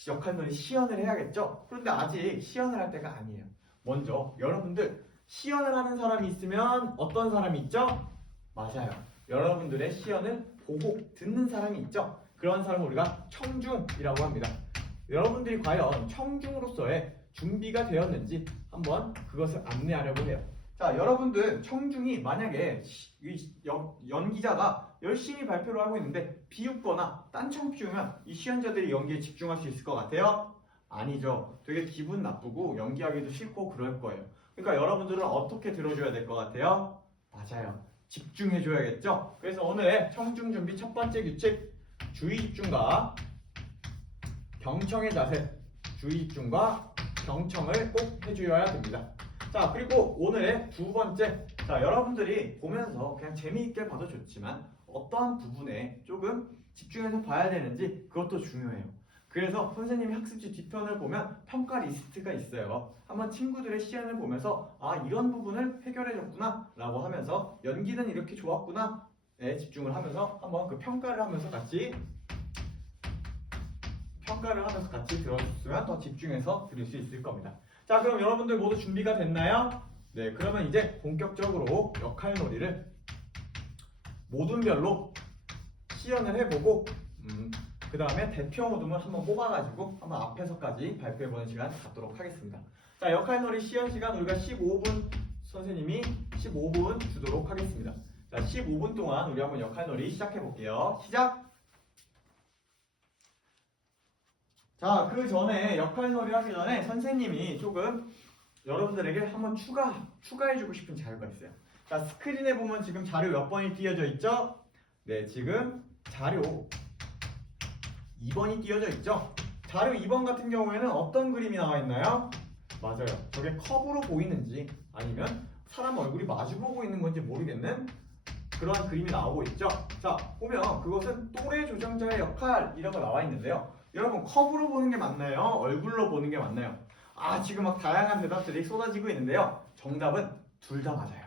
역할놀이 시연을 해야겠죠? 그런데 아직 시연을 할 때가 아니에요. 먼저 여러분들 시연을 하는 사람이 있으면 어떤 사람이 있죠? 맞아요. 여러분들의 시연을 보고 듣는 사람이 있죠? 그런 사람을 우리가 청중이라고 합니다. 여러분들이 과연 청중으로서의 준비가 되었는지 한번 그것을 안내하려고 해요. 자, 여러분들 청중이 만약에 연기자가 열심히 발표를 하고 있는데 비웃거나 딴청 피우면 이 시연자들이 연기에 집중할 수 있을 것 같아요? 아니죠. 되게 기분 나쁘고 연기하기도 싫고 그럴 거예요. 그러니까 여러분들은 어떻게 들어줘야 될 것 같아요? 맞아요. 집중해줘야겠죠? 그래서 오늘의 청중 준비 첫 번째 규칙, 주의 집중과 경청의 자세, 주의 집중과 경청을 꼭 해주어야 됩니다. 자, 그리고 오늘의 두 번째, 자, 여러분들이 보면서 그냥 재미있게 봐도 좋지만 어떠한 부분에 조금 집중해서 봐야 되는지 그것도 중요해요. 그래서 선생님이 학습지 뒤편을 보면 평가 리스트가 있어요. 한번 친구들의 시연을 보면서 아, 이런 부분을 해결해줬구나 라고 하면서 연기는 이렇게 좋았구나 에 집중을 하면서 한번 그 평가를 하면서 같이 들어줬으면 더 집중해서 들을 수 있을 겁니다. 자, 그럼 여러분들 모두 준비가 됐나요? 네, 그러면 이제 본격적으로 역할놀이를 모둠별로 시연을 해보고 그 다음에 대표 모둠을 한번 뽑아가지고 한번 앞에서까지 발표해보는 시간 갖도록 하겠습니다. 자, 역할놀이 시연 시간 우리가 15분 선생님이 15분 주도록 하겠습니다. 자, 15분 동안 우리 한번 역할놀이 시작해볼게요. 시작! 자, 그 전에 역할놀이 하기 전에 선생님이 조금 여러분들에게 한번 추가해주고 싶은 자료가 있어요. 자, 스크린에 보면 지금 자료 몇 번이 띄어져 있죠? 네, 지금 자료 2번이 띄어져 있죠? 자료 2번 같은 경우에는 어떤 그림이 나와 있나요? 맞아요. 저게 컵으로 보이는지 아니면 사람 얼굴이 마주보고 있는 건지 모르겠는 그러한 그림이 나오고 있죠? 자, 보면 그것은 또래 조정자의 역할이라고 나와 있는데요. 여러분, 컵으로 보는 게 맞나요? 얼굴로 보는 게 맞나요? 아, 지금 막 다양한 대답들이 쏟아지고 있는데요. 정답은 둘 다 맞아요.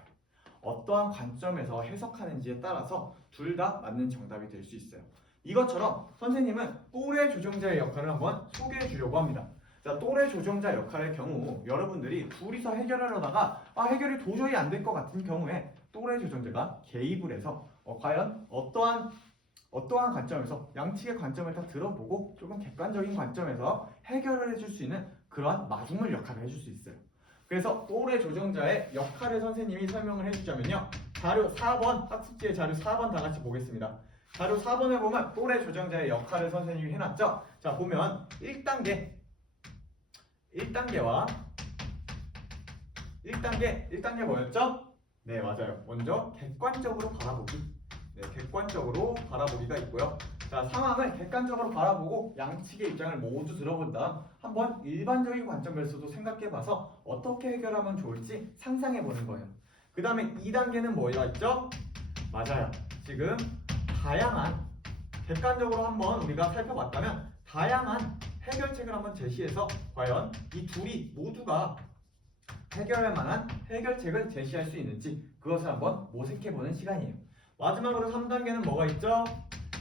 어떠한 관점에서 해석하는지에 따라서 둘 다 맞는 정답이 될 수 있어요. 이것처럼 선생님은 또래 조정자의 역할을 한번 소개해 주려고 합니다. 자, 또래 조정자 역할의 경우 여러분들이 둘이서 해결하려다가 해결이 도저히 안 될 것 같은 경우에 또래 조정자가 개입을 해서 과연 어떠한 관점에서 양측의 관점을 다 들어보고 조금 객관적인 관점에서 해결을 해줄 수 있는 그러한 마중물 역할을 해줄 수 있어요. 그래서 또래 조정자의 역할을 선생님이 설명을 해주자면요. 자료 4번, 학습지의 자료 4번 다 같이 보겠습니다. 자료 4번에 보면 또래 조정자의 역할을 선생님이 해놨죠. 자, 보면 1단계와 1단계 뭐였죠? 네, 맞아요. 먼저 객관적으로 바라보기. 네, 객관적으로 바라보기가 있고요. 자, 상황을 객관적으로 바라보고 양측의 입장을 모두 들어본 다음 한번 일반적인 관점에서도 생각해봐서 어떻게 해결하면 좋을지 상상해보는 거예요. 그 다음에 2단계는 뭐가 있죠? 맞아요. 지금 객관적으로 한번 우리가 살펴봤다면 다양한 해결책을 한번 제시해서 과연 이 둘이 모두가 해결할 만한 해결책을 제시할 수 있는지 그것을 한번 모색해보는 시간이에요. 마지막으로 3단계는 뭐가 있죠?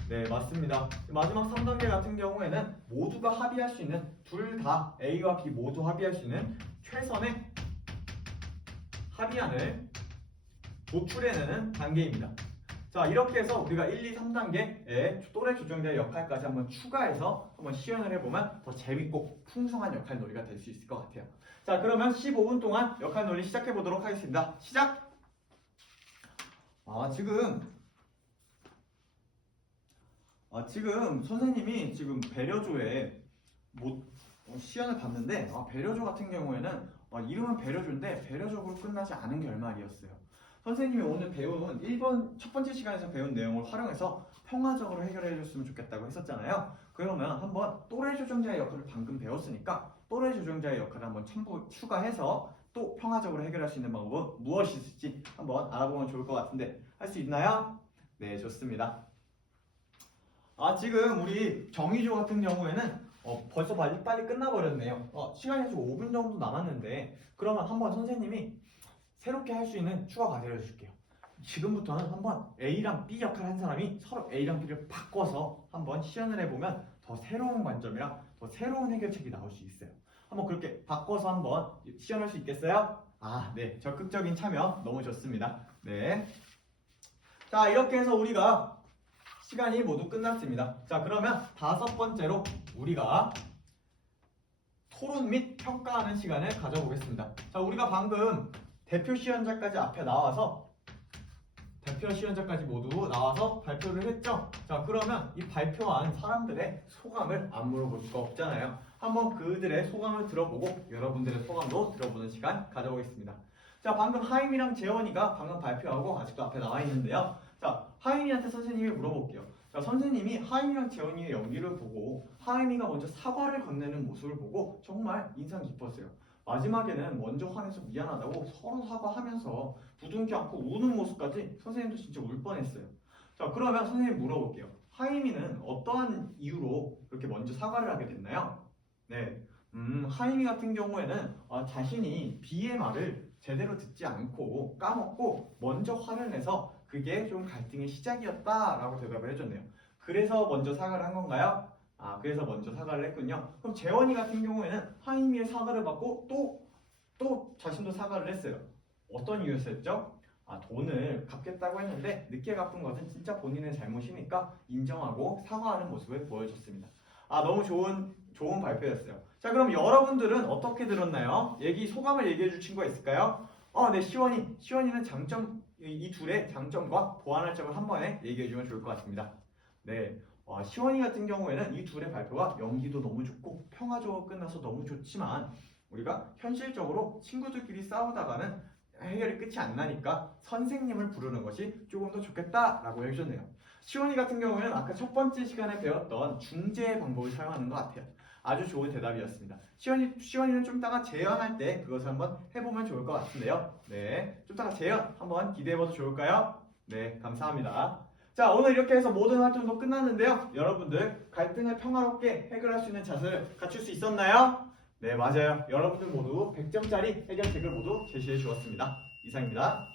네, 맞습니다. 마지막 3단계 같은 경우에는 모두가 합의할 수 있는 둘 다 A와 B 모두 합의할 수 있는 최선의 합의안을 도출해내는 단계입니다. 자, 이렇게 해서 우리가 1, 2, 3단계의 또래 조정자의 역할까지 한번 추가해서 한번 시연을 해보면 더 재밌고 풍성한 역할놀이가 될 수 있을 것 같아요. 자, 그러면 15분 동안 역할놀이 시작해보도록 하겠습니다. 시작! 지금 선생님이 지금 배려조에 시연을 봤는데 배려조 같은 경우에는 이름은 배려조인데 배려적으로 끝나지 않은 결말이었어요. 선생님이 오늘 배운 1번 첫 번째 시간에서 배운 내용을 활용해서 평화적으로 해결해 줬으면 좋겠다고 했었잖아요. 그러면 한번 또래 조정자의 역할을 방금 배웠으니까 또래 조정자의 역할을 한번 추가해서 또 평화적으로 해결할 수 있는 방법은 무엇이 있을지 한번 알아보면 좋을 것 같은데 할 수 있나요? 네, 좋습니다. 지금 우리 정의조 같은 경우에는 벌써 빨리 끝나버렸네요. 시간이 좀 5분 정도 남았는데 그러면 한번 선생님이 새롭게 할 수 있는 추가 과제를 줄게요. 지금부터는 한번 A랑 B 역할을 한 사람이 서로 A랑 B를 바꿔서 한번 시연을 해보면 더 새로운 관점이랑 더 새로운 해결책이 나올 수 있어요. 한번 그렇게 바꿔서 한번 시연할 수 있겠어요? 네. 적극적인 참여 너무 좋습니다. 네. 자, 이렇게 해서 우리가 시간이 모두 끝났습니다. 자, 그러면 5번째로 우리가 토론 및 평가하는 시간을 가져보겠습니다. 자, 우리가 방금 대표 시연자까지 앞에 나와서 대표 시연자까지 모두 나와서 발표를 했죠. 자, 그러면 이 발표한 사람들의 소감을 안 물어볼 수가 없잖아요. 한번 그들의 소감을 들어보고 여러분들의 소감도 들어보는 시간 가져보겠습니다. 자, 방금 하임이랑 재원이가 방금 발표하고 아직도 앞에 나와 있는데요. 자, 하임이한테 선생님이 물어볼게요. 자, 선생님이 하임이랑 재원이의 연기를 보고 하임이가 먼저 사과를 건네는 모습을 보고 정말 인상 깊었어요. 마지막에는 먼저 화내서 미안하다고 서로 사과하면서 부둥켜 안고 우는 모습까지 선생님도 진짜 울 뻔했어요. 자, 그러면 선생님 물어볼게요. 하임이는 어떠한 이유로 그렇게 먼저 사과를 하게 됐나요? 네, 하임이 같은 경우에는 자신이 비의 말을 제대로 듣지 않고 까먹고 먼저 화를 내서 그게 좀 갈등의 시작이었다라고 대답을 해줬네요. 그래서 먼저 사과를 한 건가요? 그래서 먼저 사과를 했군요. 그럼 재원이 같은 경우에는 하임이의 사과를 받고 또 자신도 사과를 했어요. 어떤 이유였었죠? 돈을 갚겠다고 했는데 늦게 갚은 것은 진짜 본인의 잘못이니까 인정하고 사과하는 모습을 보여줬습니다. 너무 좋은 발표였어요. 자, 그럼 여러분들은 어떻게 들었나요? 소감을 얘기해 줄 친구가 있을까요? 네, 시원이는 이 둘의 장점과 보완할 점을 한 번에 얘기해 주면 좋을 것 같습니다. 네, 시원이 같은 경우에는 이 둘의 발표가 연기도 너무 좋고 평화적으로 끝나서 너무 좋지만 우리가 현실적으로 친구들끼리 싸우다가는 해결이 끝이 안 나니까 선생님을 부르는 것이 조금 더 좋겠다라고 해주셨네요. 시원이 같은 경우에는 아까 첫 번째 시간에 배웠던 중재 방법을 사용하는 것 같아요. 아주 좋은 대답이었습니다. 시원이는 좀 이따가 재연할 때 그것을 한번 해보면 좋을 것 같은데요. 네, 좀 이따가 재연 한번 기대해봐도 좋을까요? 네, 감사합니다. 자, 오늘 이렇게 해서 모든 활동도 끝났는데요. 여러분들 갈등을 평화롭게 해결할 수 있는 자세를 갖출 수 있었나요? 네, 맞아요. 여러분들 모두 100점짜리 해결책을 모두 제시해 주었습니다. 이상입니다.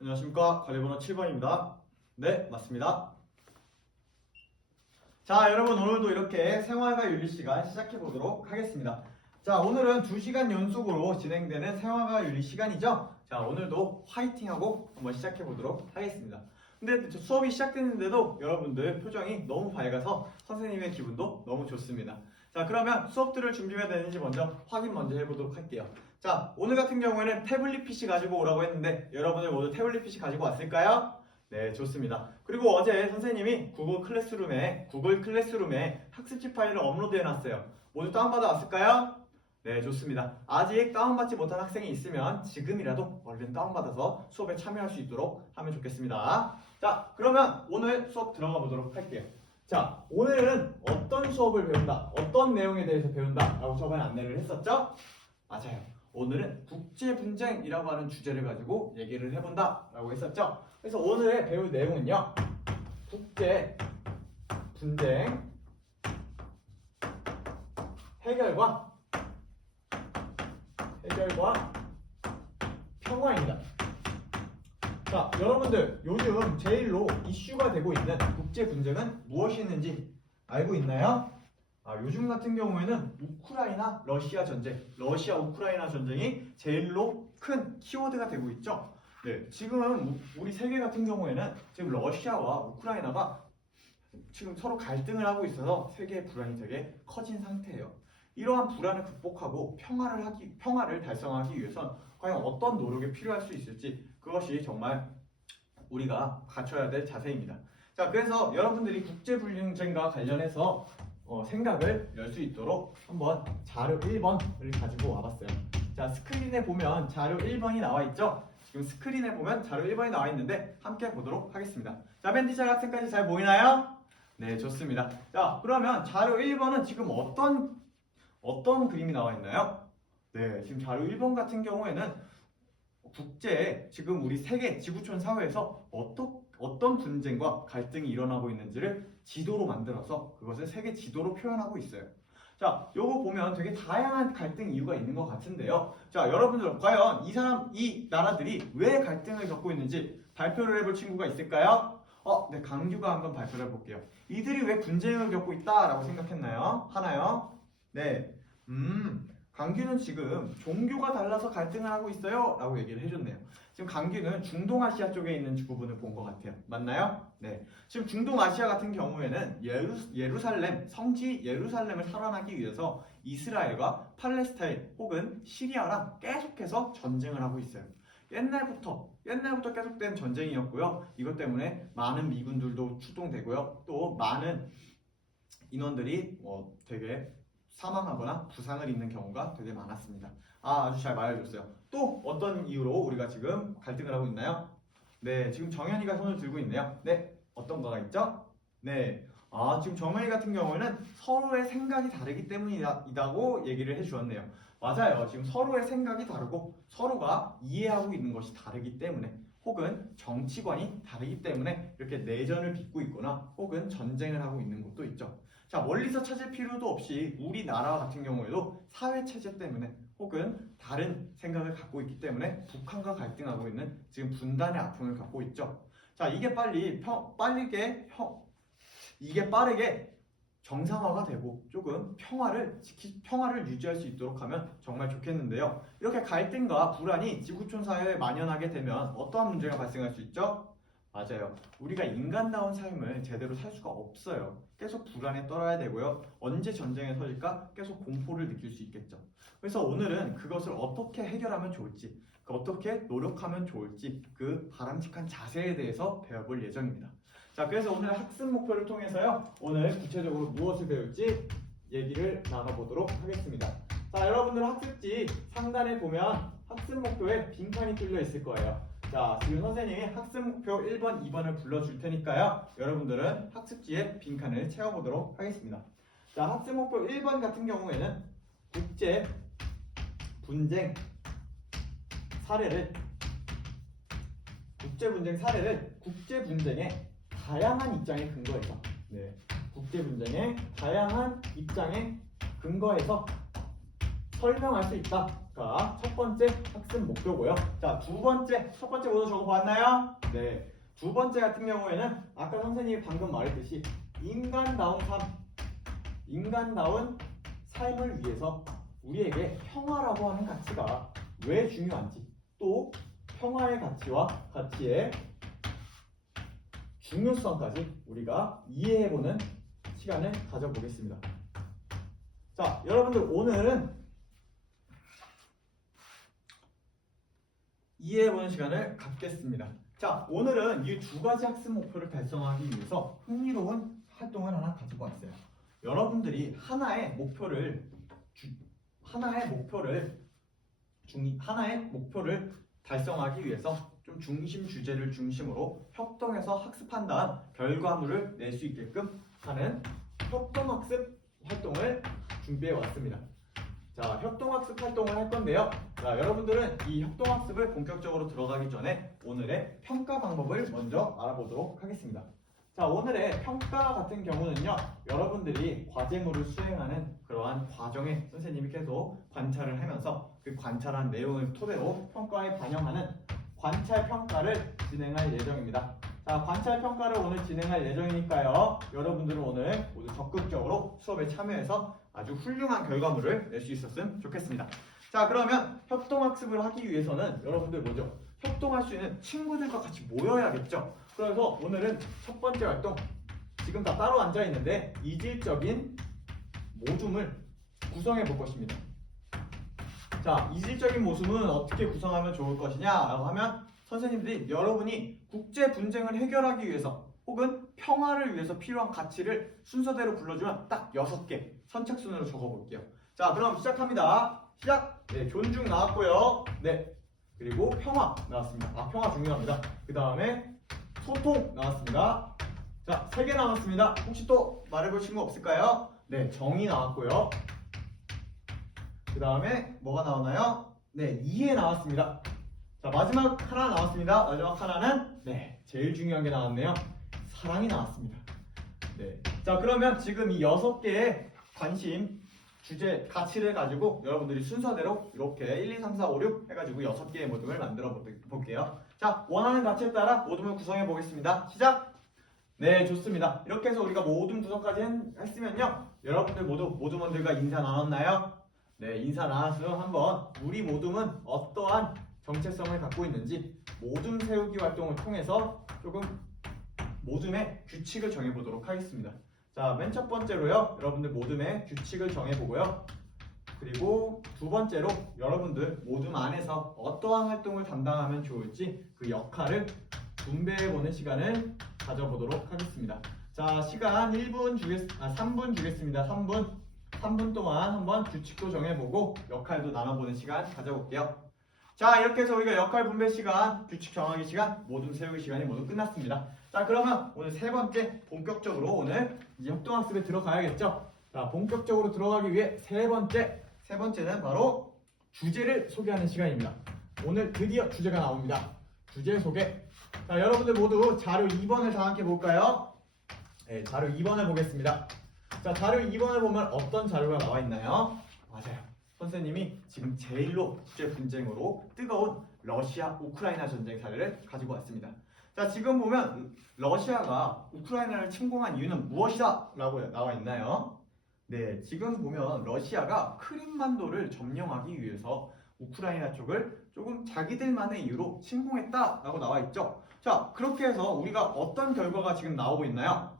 안녕하십니까. 관리번호 7번입니다. 네, 맞습니다. 자, 여러분 오늘도 이렇게 생활과 윤리 시간 시작해 보도록 하겠습니다. 자, 오늘은 2시간 연속으로 진행되는 생활과 윤리 시간이죠. 자, 오늘도 화이팅하고 한번 시작해 보도록 하겠습니다. 근데 수업이 시작됐는데도 여러분들 표정이 너무 밝아서 선생님의 기분도 너무 좋습니다. 자, 그러면 수업들을 준비해야 되는지 확인 먼저 해보도록 할게요. 자, 오늘 같은 경우에는 태블릿 PC 가지고 오라고 했는데 여러분들 모두 태블릿 PC 가지고 왔을까요? 네, 좋습니다. 그리고 어제 선생님이 구글 클래스룸에 학습지 파일을 업로드 해놨어요. 모두 다운받아 왔을까요? 네, 좋습니다. 아직 다운받지 못한 학생이 있으면 지금이라도 얼른 다운받아서 수업에 참여할 수 있도록 하면 좋겠습니다. 자, 그러면 오늘 수업 들어가 보도록 할게요. 자, 오늘은 어떤 수업을 배운다, 어떤 내용에 대해서 배운다 라고 저번에 안내를 했었죠? 맞아요. 오늘은 국제분쟁이라고 하는 주제를 가지고 얘기를 해본다 라고 했었죠? 그래서 오늘의 배울 내용은요, 국제분쟁 해결과 평화입니다. 자, 여러분들 요즘 제일로 이슈가 되고 있는 국제분쟁은 무엇이 있는지 알고 있나요? 요즘 같은 경우에는 러시아 우크라이나 전쟁이 제일로 큰 키워드가 되고 있죠. 네, 지금 우리 세계 같은 경우에는 지금 러시아와 우크라이나가 지금 서로 갈등을 하고 있어서 세계의 불안이 되게 커진 상태예요. 이러한 불안을 극복하고 평화를 달성하기 위해선 과연 어떤 노력이 필요할 수 있을지, 그것이 정말 우리가 갖춰야 될 자세입니다. 자, 그래서 여러분들이 국제불능증과 관련해서 생각을 열 수 있도록 한번 자료 1번을 가지고 와봤어요. 자, 스크린에 보면 자료 1번이 나와 있죠? 지금 스크린에 보면 자료 1번이 나와 있는데 함께 보도록 하겠습니다. 자, 맨 티처 학생까지 잘 보이나요? 네, 좋습니다. 자, 그러면 자료 1번은 지금 어떤 그림이 나와 있나요? 네, 지금 자료 1번 같은 경우에는 지금 우리 세계 지구촌 사회에서 어떤 분쟁과 갈등이 일어나고 있는지를 지도로 만들어서 그것을 세계 지도로 표현하고 있어요. 자, 요거 보면 되게 다양한 갈등 이유가 있는 것 같은데요. 자, 여러분들 과연 이 나라들이 왜 갈등을 겪고 있는지 발표를 해볼 친구가 있을까요? 네, 강규가 한번 발표를 해볼게요. 이들이 왜 분쟁을 겪고 있다라고 생각했나요? 하나요? 네, 강규는 지금 종교가 달라서 갈등을 하고 있어요 라고 얘기를 해줬네요. 지금 강규는 중동아시아 쪽에 있는 부분을 본 것 같아요. 맞나요? 네. 지금 중동아시아 같은 경우에는 성지 예루살렘을 살아나기 위해서 이스라엘과 팔레스타인 혹은 시리아랑 계속해서 전쟁을 하고 있어요. 옛날부터 계속된 전쟁이었고요. 이것 때문에 많은 미군들도 출동되고요. 또 많은 인원들이 되게 사망하거나 부상을 입는 경우가 되게 많았습니다. 아주 잘 말해줬어요. 또 어떤 이유로 우리가 지금 갈등을 하고 있나요? 네, 지금 정현이가 손을 들고 있네요. 네, 어떤 거가 있죠? 네, 지금 정현이 같은 경우에는 서로의 생각이 다르기 때문이다고 얘기를 해주었네요. 맞아요. 지금 서로의 생각이 다르고 서로가 이해하고 있는 것이 다르기 때문에 혹은 정치관이 다르기 때문에 이렇게 내전을 빚고 있거나 혹은 전쟁을 하고 있는 것도 있죠. 자, 멀리서 찾을 필요도 없이 우리나라 같은 경우에도 사회체제 때문에 혹은 다른 생각을 갖고 있기 때문에 북한과 갈등하고 있는 지금 분단의 아픔을 갖고 있죠. 자, 이게 빠르게 정상화가 되고 조금 평화를 유지할 수 있도록 하면 정말 좋겠는데요. 이렇게 갈등과 불안이 지구촌 사회에 만연하게 되면 어떠한 문제가 발생할 수 있죠? 맞아요. 우리가 인간다운 삶을 제대로 살 수가 없어요. 계속 불안에 떨어야 되고요. 언제 전쟁이 터질까 계속 공포를 느낄 수 있겠죠. 그래서 오늘은 그것을 어떻게 해결하면 좋을지, 어떻게 노력하면 좋을지 그 바람직한 자세에 대해서 배워볼 예정입니다. 자, 그래서 오늘 학습 목표를 통해서요. 오늘 구체적으로 무엇을 배울지 얘기를 나눠보도록 하겠습니다. 자, 여러분들 학습지 상단에 보면 학습 목표에 빈칸이 뚫려 있을 거예요. 자, 지금 선생님이 학습 목표 1번, 2번을 불러줄 테니까요. 여러분들은 학습지에 빈칸을 채워보도록 하겠습니다. 자, 학습 목표 1번 같은 경우에는 국제 분쟁 사례를 국제 분쟁의 다양한 입장에 근거해서 국제 분쟁의 다양한 입장에 근거해서 설명할 수 있다가 첫 번째 학습 목표고요. 자, 첫 번째 모두 적어봤나요? 네. 두 번째 같은 경우에는 아까 선생님이 방금 말했듯이 인간다운 삶을 위해서 우리에게 평화라고 하는 가치가 왜 중요한지, 또 평화의 가치의 중요성까지 우리가 이해해보는 시간을 가져보겠습니다. 자, 여러분들 오늘은 이해해보는 시간을 갖겠습니다. 자, 오늘은 이 두 가지 학습 목표를 달성하기 위해서 흥미로운 활동을 하나 가지고 왔어요. 여러분들이 하나의 목표를 달성하기 위해서 좀 주제를 중심으로 협동해서 학습한 다음 결과물을 낼 수 있게끔 하는 협동학습 활동을 준비해 왔습니다. 자, 협동학습 활동을 할 건데요. 자, 여러분들은 이 협동학습을 본격적으로 들어가기 전에 오늘의 평가 방법을 먼저 알아보도록 하겠습니다. 자, 오늘의 평가 같은 경우는요, 여러분들이 과제물을 수행하는 그러한 과정에 선생님이 계속 관찰을 하면서 그 관찰한 내용을 토대로 평가에 반영하는 관찰 평가를 진행할 예정입니다. 자, 관찰 평가를 오늘 진행할 예정이니까요. 여러분들은 오늘 모두 적극적으로 수업에 참여해서 아주 훌륭한 결과물을 낼 수 있었으면 좋겠습니다. 자, 그러면 협동학습을 하기 위해서는 여러분들 먼저 협동할 수 있는 친구들과 같이 모여야겠죠. 그래서 오늘은 첫 번째 활동, 지금 다 따로 앉아 있는데 이질적인 모둠을 구성해 볼 것입니다. 자, 이질적인 모둠은 어떻게 구성하면 좋을 것이냐라고 하면 선생님들이 여러분이 국제 분쟁을 해결하기 위해서 혹은 평화를 위해서 필요한 가치를 순서대로 불러주면 딱 6개 선착순으로 적어볼게요. 자, 그럼 시작합니다. 시작! 네, 존중 나왔고요. 네, 그리고 평화 나왔습니다. 아, 평화 중요합니다. 그 다음에 소통 나왔습니다. 자, 3개 나왔습니다. 혹시 또 말해보신 거 없을까요? 네, 정의 나왔고요. 그 다음에 뭐가 나오나요? 네, 이해 나왔습니다. 자, 마지막 하나 나왔습니다. 마지막 하나는 네, 제일 중요한 게 나왔네요. 사랑이 나왔습니다. 네, 자, 그러면 지금 이 6개의 관심, 주제, 가치를 가지고 여러분들이 순서대로 이렇게 1, 2, 3, 4, 5, 6 해가지고 6개의 모둠을 만들어 볼게요. 자, 원하는 가치에 따라 모둠을 구성해 보겠습니다. 시작! 네, 좋습니다. 이렇게 해서 우리가 모둠 구성까지 했으면요, 여러분들 모두 모둠원들과 인사 나눴나요? 네, 인사 나눴으면 한번 우리 모둠은 어떠한 정체성을 갖고 있는지 모둠 세우기 활동을 통해서 조금 모둠의 규칙을 정해보도록 하겠습니다. 자, 맨 첫 번째로요, 여러분들 모둠의 규칙을 정해보고요. 그리고 두 번째로 여러분들 모둠 안에서 어떠한 활동을 담당하면 좋을지 그 역할을 분배해보는 시간을 가져보도록 하겠습니다. 자, 시간 3분 주겠습니다. 3분 동안 한번 규칙도 정해보고 역할도 나눠보는 시간 가져볼게요. 자, 이렇게 해서 우리가 역할 분배 시간, 규칙 정하기 시간, 모둠 세우기 시간이 모두 끝났습니다. 자, 그러면 오늘 세 번째 본격적으로 오늘 이제 협동학습에 들어가야겠죠? 자, 본격적으로 들어가기 위해 세 번째는 바로 주제를 소개하는 시간입니다. 오늘 드디어 주제가 나옵니다. 주제 소개. 자, 여러분들 모두 자료 2번을 다 함께 볼까요? 네, 자료 2번을 보겠습니다. 자, 자료 2번을 보면 어떤 자료가 나와 있나요? 맞아요. 선생님이 지금 제일로 국제 분쟁으로 뜨거운 러시아 우크라이나 전쟁 사례를 가지고 왔습니다. 자, 지금 보면 러시아가 우크라이나를 침공한 이유는 무엇이다? 라고 나와 있나요? 네, 지금 보면 러시아가 크림반도를 점령하기 위해서 우크라이나 쪽을 조금 자기들만의 이유로 침공했다 라고 나와 있죠. 자, 그렇게 해서 우리가 어떤 결과가 지금 나오고 있나요?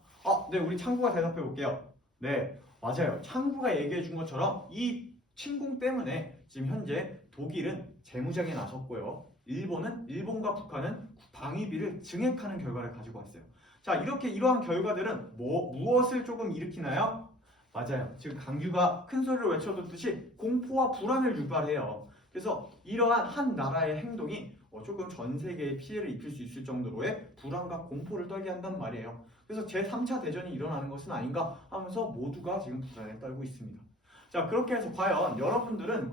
네, 우리 창구가 대답해 볼게요. 네, 맞아요. 창구가 얘기해 준 것처럼 이 침공 때문에 지금 현재 독일은 재무장에 나섰고요. 일본과 북한은 방위비를 증액하는 결과를 가지고 왔어요. 자, 이러한 결과들은 무엇을 조금 일으키나요? 맞아요. 지금 강규가 큰 소리로 외쳐줬듯이 공포와 불안을 유발해요. 그래서 이러한 한 나라의 행동이 조금 전 세계에 피해를 입힐 수 있을 정도로의 불안과 공포를 떨게 한단 말이에요. 그래서 제3차 대전이 일어나는 것은 아닌가 하면서 모두가 지금 불안에 떨고 있습니다. 자, 그렇게 해서 여러분들은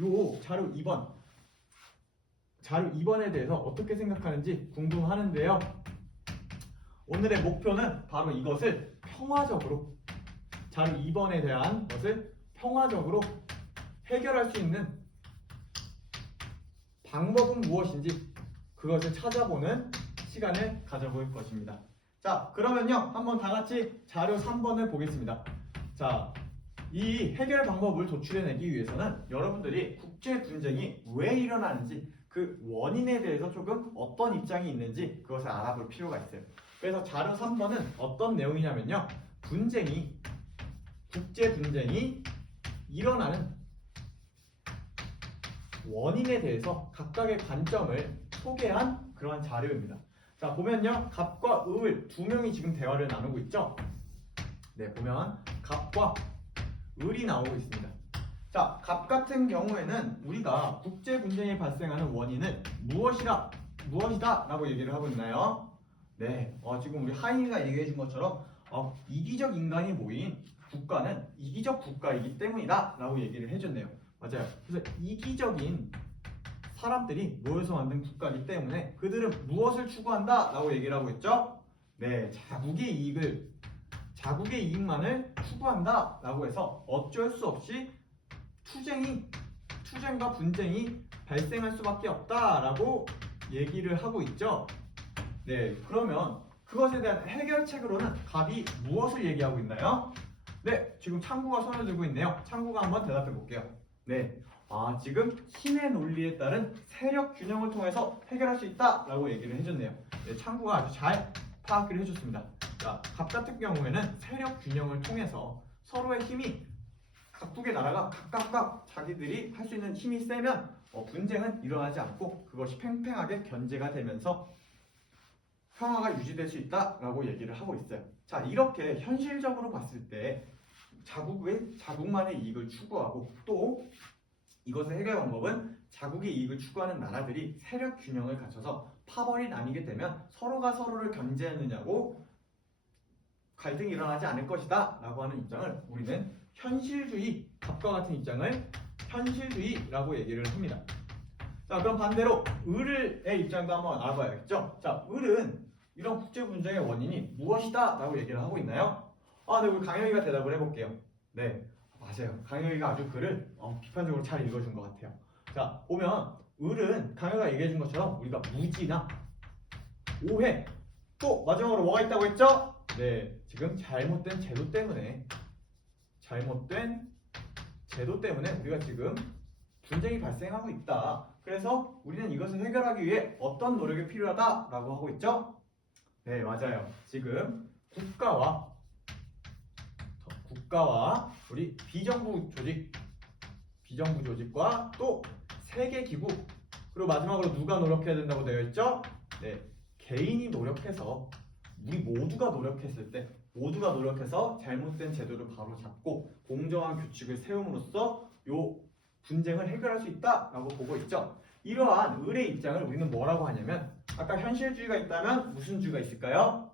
요 자료 2번에 대해서 어떻게 생각하는지 궁금하는데요. 오늘의 목표는 바로 이것을 평화적으로, 자료 2번에 대한 것을 평화적으로 해결할 수 있는 방법은 무엇인지 그것을 찾아보는 시간을 가져볼 것입니다. 자, 그러면요, 한번 다 같이 자료 3번을 보겠습니다. 자, 이 해결 방법을 도출해내기 위해서는 여러분들이 국제 분쟁이 왜 일어나는지 그 원인에 대해서 조금 어떤 입장이 있는지 그것을 알아볼 필요가 있어요. 그래서 자료 3번은 어떤 내용이냐면요, 국제 분쟁이 일어나는 원인에 대해서 각각의 관점을 소개한 그러한 자료입니다. 자, 보면요, 갑과 을 두 명이 지금 대화를 나누고 있죠. 네, 보면 갑과 을이 나오고 있습니다. 자, 갑 같은 경우에는 우리가 국제 분쟁이 발생하는 원인을 무엇이다 라고 얘기를 하고 있나요? 네, 지금 우리 하인이가 얘기해 준 것처럼 이기적 인간이 모인 국가는 이기적 국가이기 때문이다 라고 얘기를 해줬네요. 맞아요. 그래서 이기적인 사람들이 모여서 만든 국가이기 때문에 그들은 무엇을 추구한다 라고 얘기를 하고 있죠? 네, 자국의 이익만을 추구한다 라고 해서 어쩔 수 없이 투쟁과 분쟁이 발생할 수밖에 없다 라고 얘기를 하고 있죠. 네, 그러면 그것에 대한 해결책으로는 갑이 무엇을 얘기하고 있나요? 네, 지금 창구가 손을 들고 있네요. 창구가 한번 대답해 볼게요. 네, 지금 힘의 논리에 따른 세력 균형을 통해서 해결할 수 있다 라고 얘기를 해줬네요. 네, 창구가 아주 잘 파악을 해줬습니다. 자, 갑 같은 경우에는 세력 균형을 통해서 서로의 힘이 각국의 나라가 각각 자기들이 할 수 있는 힘이 세면 분쟁은 일어나지 않고 그것이 팽팽하게 견제가 되면서 평화가 유지될 수 있다라고 얘기를 하고 있어요. 자, 이렇게 현실적으로 봤을 때 자국만의 이익을 추구하고 또 이것의 해결 방법은 자국의 이익을 추구하는 나라들이 세력 균형을 갖춰서 파벌이 나뉘게 되면 서로가 서로를 견제하느냐고 갈등이 일어나지 않을 것이다 라고 하는 입장을 우리는 현실주의, 답과 같은 입장을 현실주의라고 얘기를 합니다. 자, 그럼 반대로 을의 입장도 한번 알아봐야겠죠. 자, 을은 이런 국제 분쟁의 원인이 무엇이다 라고 얘기를 하고 있나요? 네, 우리 강영이가 대답을 해볼게요. 네, 맞아요. 강영이가 아주 글을 비판적으로 잘 읽어준 것 같아요. 자, 보면 을은 강영이가 얘기해준 것처럼 우리가 무지나 오해, 또 마지막으로 뭐가 있다고 했죠? 네, 지금 잘못된 제도 때문에 우리가 지금 분쟁이 발생하고 있다. 그래서 우리는 이것을 해결하기 위해 어떤 노력이 필요하다라고 하고 있죠? 네, 맞아요. 지금 국가와 우리 비정부 조직과 또 세계 기구, 그리고 마지막으로 누가 노력해야 된다고 되어 있죠? 네, 개인이 노력해서 우리 모두가 노력해서 잘못된 제도를 바로잡고 공정한 규칙을 세움으로써 요 분쟁을 해결할 수 있다라고 보고 있죠. 이러한 을의 입장을 우리는 뭐라고 하냐면 아까 현실주의가 있다면 무슨 주의가 있을까요?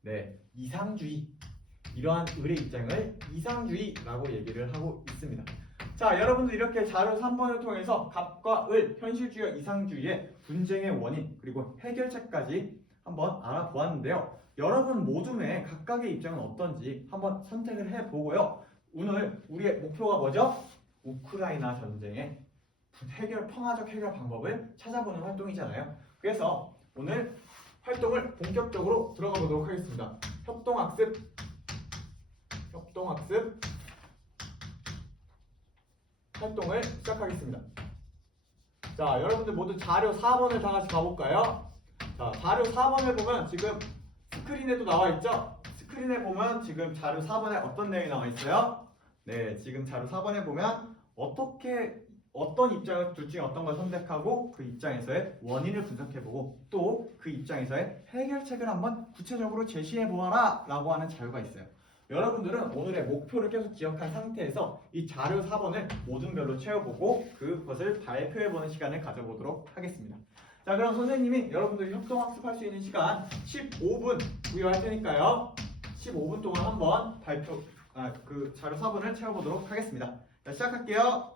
네, 이상주의. 이러한 을의 입장을 이상주의라고 얘기를 하고 있습니다. 자, 여러분들 이렇게 자료 3번을 통해서 갑과 을, 현실주의와 이상주의의 분쟁의 원인 그리고 해결책까지 한번 알아보았는데요. 여러분 모둠의 각각의 입장은 어떤지 한번 선택을 해보고요. 오늘 우리의 목표가 뭐죠? 우크라이나 전쟁의 평화적 해결 방법을 찾아보는 활동이잖아요. 그래서 오늘 활동을 본격적으로 들어가 보도록 하겠습니다. 협동학습 활동을 시작하겠습니다. 자, 여러분들 모두 자료 4번을 다 같이 가볼까요? 자, 자료 4번을 보면 지금 스크린에도 나와 있죠? 스크린에 보면 지금 자료 4번에 어떤 내용이 나와 있어요? 네, 지금 자료 4번에 보면 어떤 입장을 둘 중에 어떤 걸 선택하고 그 입장에서의 원인을 분석해보고 또 그 입장에서의 해결책을 한번 구체적으로 제시해보아라 라고 하는 자료가 있어요. 여러분들은 오늘의 목표를 계속 기억한 상태에서 이 자료 4번을 모든 별로 채워보고 그것을 발표해보는 시간을 가져보도록 하겠습니다. 자, 그럼 선생님이 여러분들이 협동학습할 수 있는 시간 15분 부여할 테니까요. 15분 동안 한번 그 자료 4번을 채워보도록 하겠습니다. 자, 시작할게요.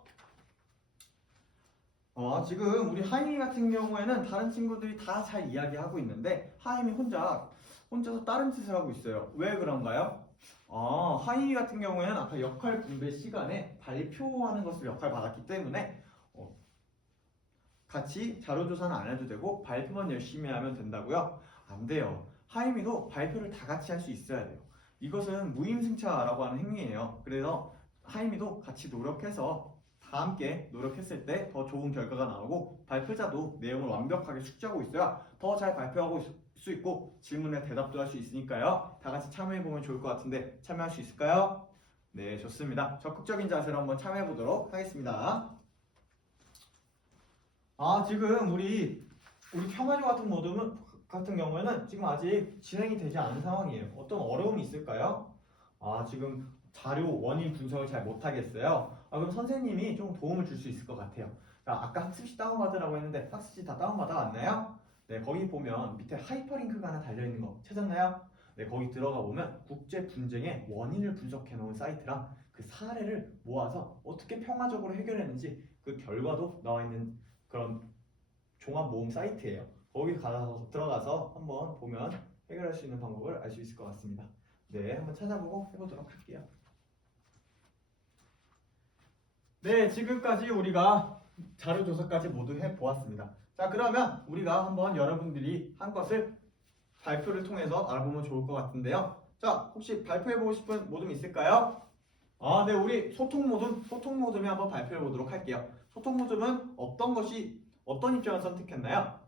지금 우리 하임이 같은 경우에는 다른 친구들이 다 잘 이야기하고 있는데 하임이 혼자서 다른 짓을 하고 있어요. 왜 그런가요? 하임이 같은 경우에는 아까 역할 분배 시간에 발표하는 것을 역할 받았기 때문에 같이 자료 조사는 안 해도 되고 발표만 열심히 하면 된다고요? 안 돼요. 하임이도 발표를 다 같이 할 수 있어야 돼요. 이것은 무임승차라고 하는 행위예요. 그래서 하임이도 같이 노력해서 다 함께 노력했을 때 더 좋은 결과가 나오고 발표자도 내용을 완벽하게 숙지하고 있어야 더 잘 발표하고 수 있고 질문에 대답도 할 수 있으니까요. 다 같이 참여해보면 좋을 것 같은데 참여할 수 있을까요? 네, 좋습니다. 적극적인 자세로 한번 참여해보도록 하겠습니다. 지금 우리 평화조 같은 경우에는 지금 아직 진행이 되지 않은 상황이에요. 어떤 어려움이 있을까요? 지금 자료 원인 분석을 잘 못하겠어요. 그럼 선생님이 좀 도움을 줄 수 있을 것 같아요. 자, 아까 학습지 다운받으라고 했는데 학습지 다 다운받아 왔나요? 네, 거기 보면 밑에 하이퍼링크가 하나 달려있는 거 찾았나요? 네, 거기 들어가 보면 국제 분쟁의 원인을 분석해 놓은 사이트랑 그 사례를 모아서 어떻게 평화적으로 해결했는지 그 결과도 나와 있는 그런 종합 모음 사이트예요. 거기 들어가서 한번 보면 해결할 수 있는 방법을 알 수 있을 것 같습니다. 네, 한번 찾아보고 해보도록 할게요. 네, 지금까지 우리가 자료 조사까지 모두 해보았습니다. 자, 그러면 우리가 한번 여러분들이 한 것을 발표를 통해서 알아보면 좋을 것 같은데요. 자, 혹시 발표해보고 싶은 모둠 있을까요? 네, 우리 소통 모둠이 한번 발표해보도록 할게요. 소통 모둠은 어떤 입장을 선택했나요?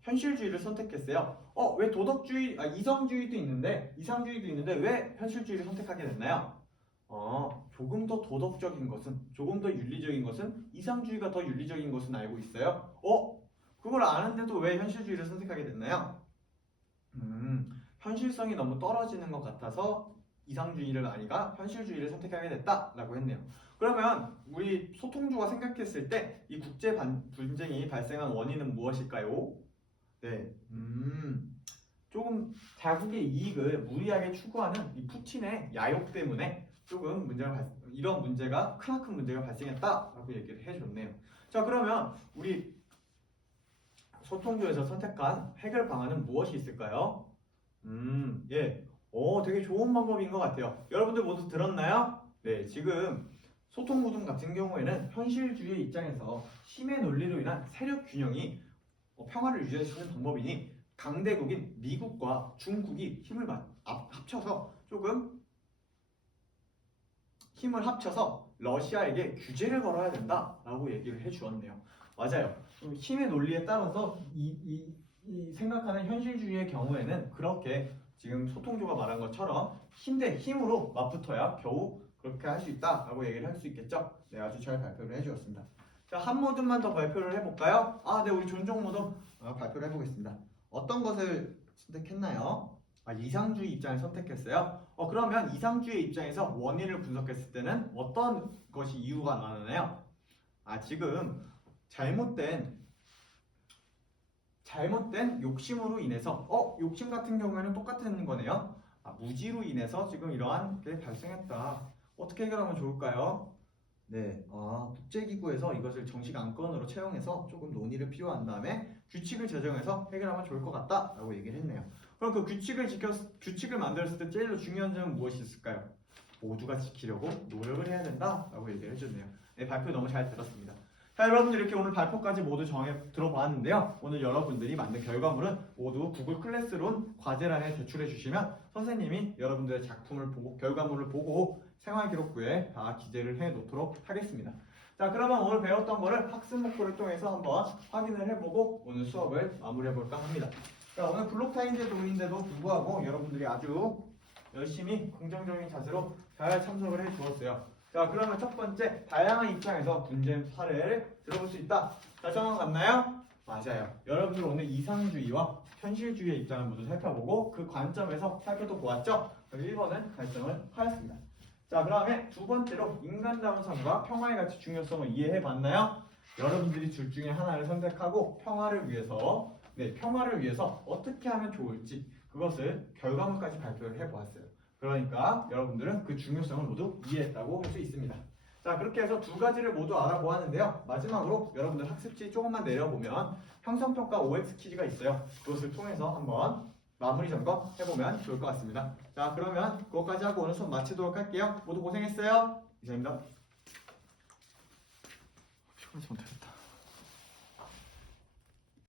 현실주의를 선택했어요. 왜 이성주의도 있는데, 이상주의도 있는데 왜 현실주의를 선택하게 됐나요? 조금 더 도덕적인 것은, 조금 더 윤리적인 것은, 이상주의가 더 윤리적인 것은 알고 있어요. 그걸 아는데도 왜 현실주의를 선택하게 됐나요? 현실성이 너무 떨어지는 것 같아서 이상주의를 아니가 현실주의를 선택하게 됐다라고 했네요. 그러면 우리 소통주가 생각했을 때 이 국제 분쟁이 발생한 원인은 무엇일까요? 네, 조금 자국의 이익을 무리하게 추구하는 이 푸틴의 야욕 때문에 조금 이런 문제가 크나큰 문제가 발생했다라고 얘기를 해줬네요. 자, 그러면 우리 소통주에서 선택한 해결 방안은 무엇이 있을까요? 예. 되게 좋은 방법인 것 같아요. 여러분들 모두 들었나요? 네, 지금 소통 모둠 같은 경우에는 현실주의 입장에서 힘의 논리로 인한 세력 균형이 평화를 유지하시는 방법이니 강대국인 미국과 중국이 합쳐서 조금 힘을 합쳐서 러시아에게 규제를 걸어야 된다라고 얘기를 해주었네요. 맞아요. 힘의 논리에 따라서 이 생각하는 현실주의의 경우에는 그렇게 지금 소통주가 말한 것처럼 힘 대 힘으로 맞붙어야 겨우 그렇게 할 수 있다라고 얘기를 할 수 있겠죠. 네, 아주 잘 발표를 해주었습니다. 자, 한 모둠만 더 발표를 해볼까요? 네, 우리 존중 모둠 발표를 해보겠습니다. 어떤 것을 선택했나요? 이상주의 입장을 선택했어요. 그러면 이상주의 입장에서 원인을 분석했을 때는 어떤 것이 이유가 나느냐요? 지금 잘못된 욕심으로 인해서 욕심 같은 경우에는 똑같은 거네요. 무지로 인해서 지금 이러한 게 발생했다. 어떻게 해결하면 좋을까요? 네, 국제기구에서 이것을 정식 안건으로 채용해서 조금 논의를 필요한 다음에 규칙을 제정해서 해결하면 좋을 것 같다라고 얘기를 했네요. 그럼 그 규칙을 만들었을 때 제일 중요한 점은 무엇이 있을까요? 모두가 지키려고 노력을 해야 된다라고 얘기를 해줬네요. 네, 발표 너무 잘 들었습니다. 자, 여러분들 이렇게 오늘 발표까지 모두 들어봤는데요. 오늘 여러분들이 만든 결과물은 모두 구글 클래스룸 과제란에 제출해 주시면 선생님이 여러분들의 작품을 보고 결과물을 보고 생활기록부에 다 기재를 해 놓도록 하겠습니다. 자, 그러면 오늘 배웠던 거를 학습 목표를 통해서 한번 확인을 해보고 오늘 수업을 마무리해 볼까 합니다. 자, 오늘 블록타임제 도인데도 불구하고 여러분들이 아주 열심히 긍정적인 자세로 잘 참석을 해 주었어요. 자, 그러면 첫 번째, 다양한 입장에서 분쟁 사례를 들어볼 수 있다. 자, 정확 같나요? 맞아요. 여러분들 오늘 이상주의와 현실주의의 입장을 모두 살펴보고 그 관점에서 살펴도 보았죠? 1번은 달성을 하였습니다. 자, 그 다음에 두 번째로 인간다운 삶과 평화의 가치 중요성을 이해해 봤나요? 여러분들이 둘 중에 하나를 선택하고 평화를 위해서 어떻게 하면 좋을지 그것을 결과물까지 발표를 해 보았어요. 그러니까 여러분들은 그 중요성을 모두 이해했다고 할 수 있습니다. 자, 그렇게 해서 두 가지를 모두 알아보았는데요. 마지막으로 여러분들 학습지 조금만 내려보면 형성평가 OX 퀴즈가 있어요. 그것을 통해서 한번 마무리 점검 해보면 좋을 것 같습니다. 자, 그러면 그것까지 하고 오늘 수업 마치도록 할게요. 모두 고생했어요. 이상입니다. 피곤해서 못하겠다.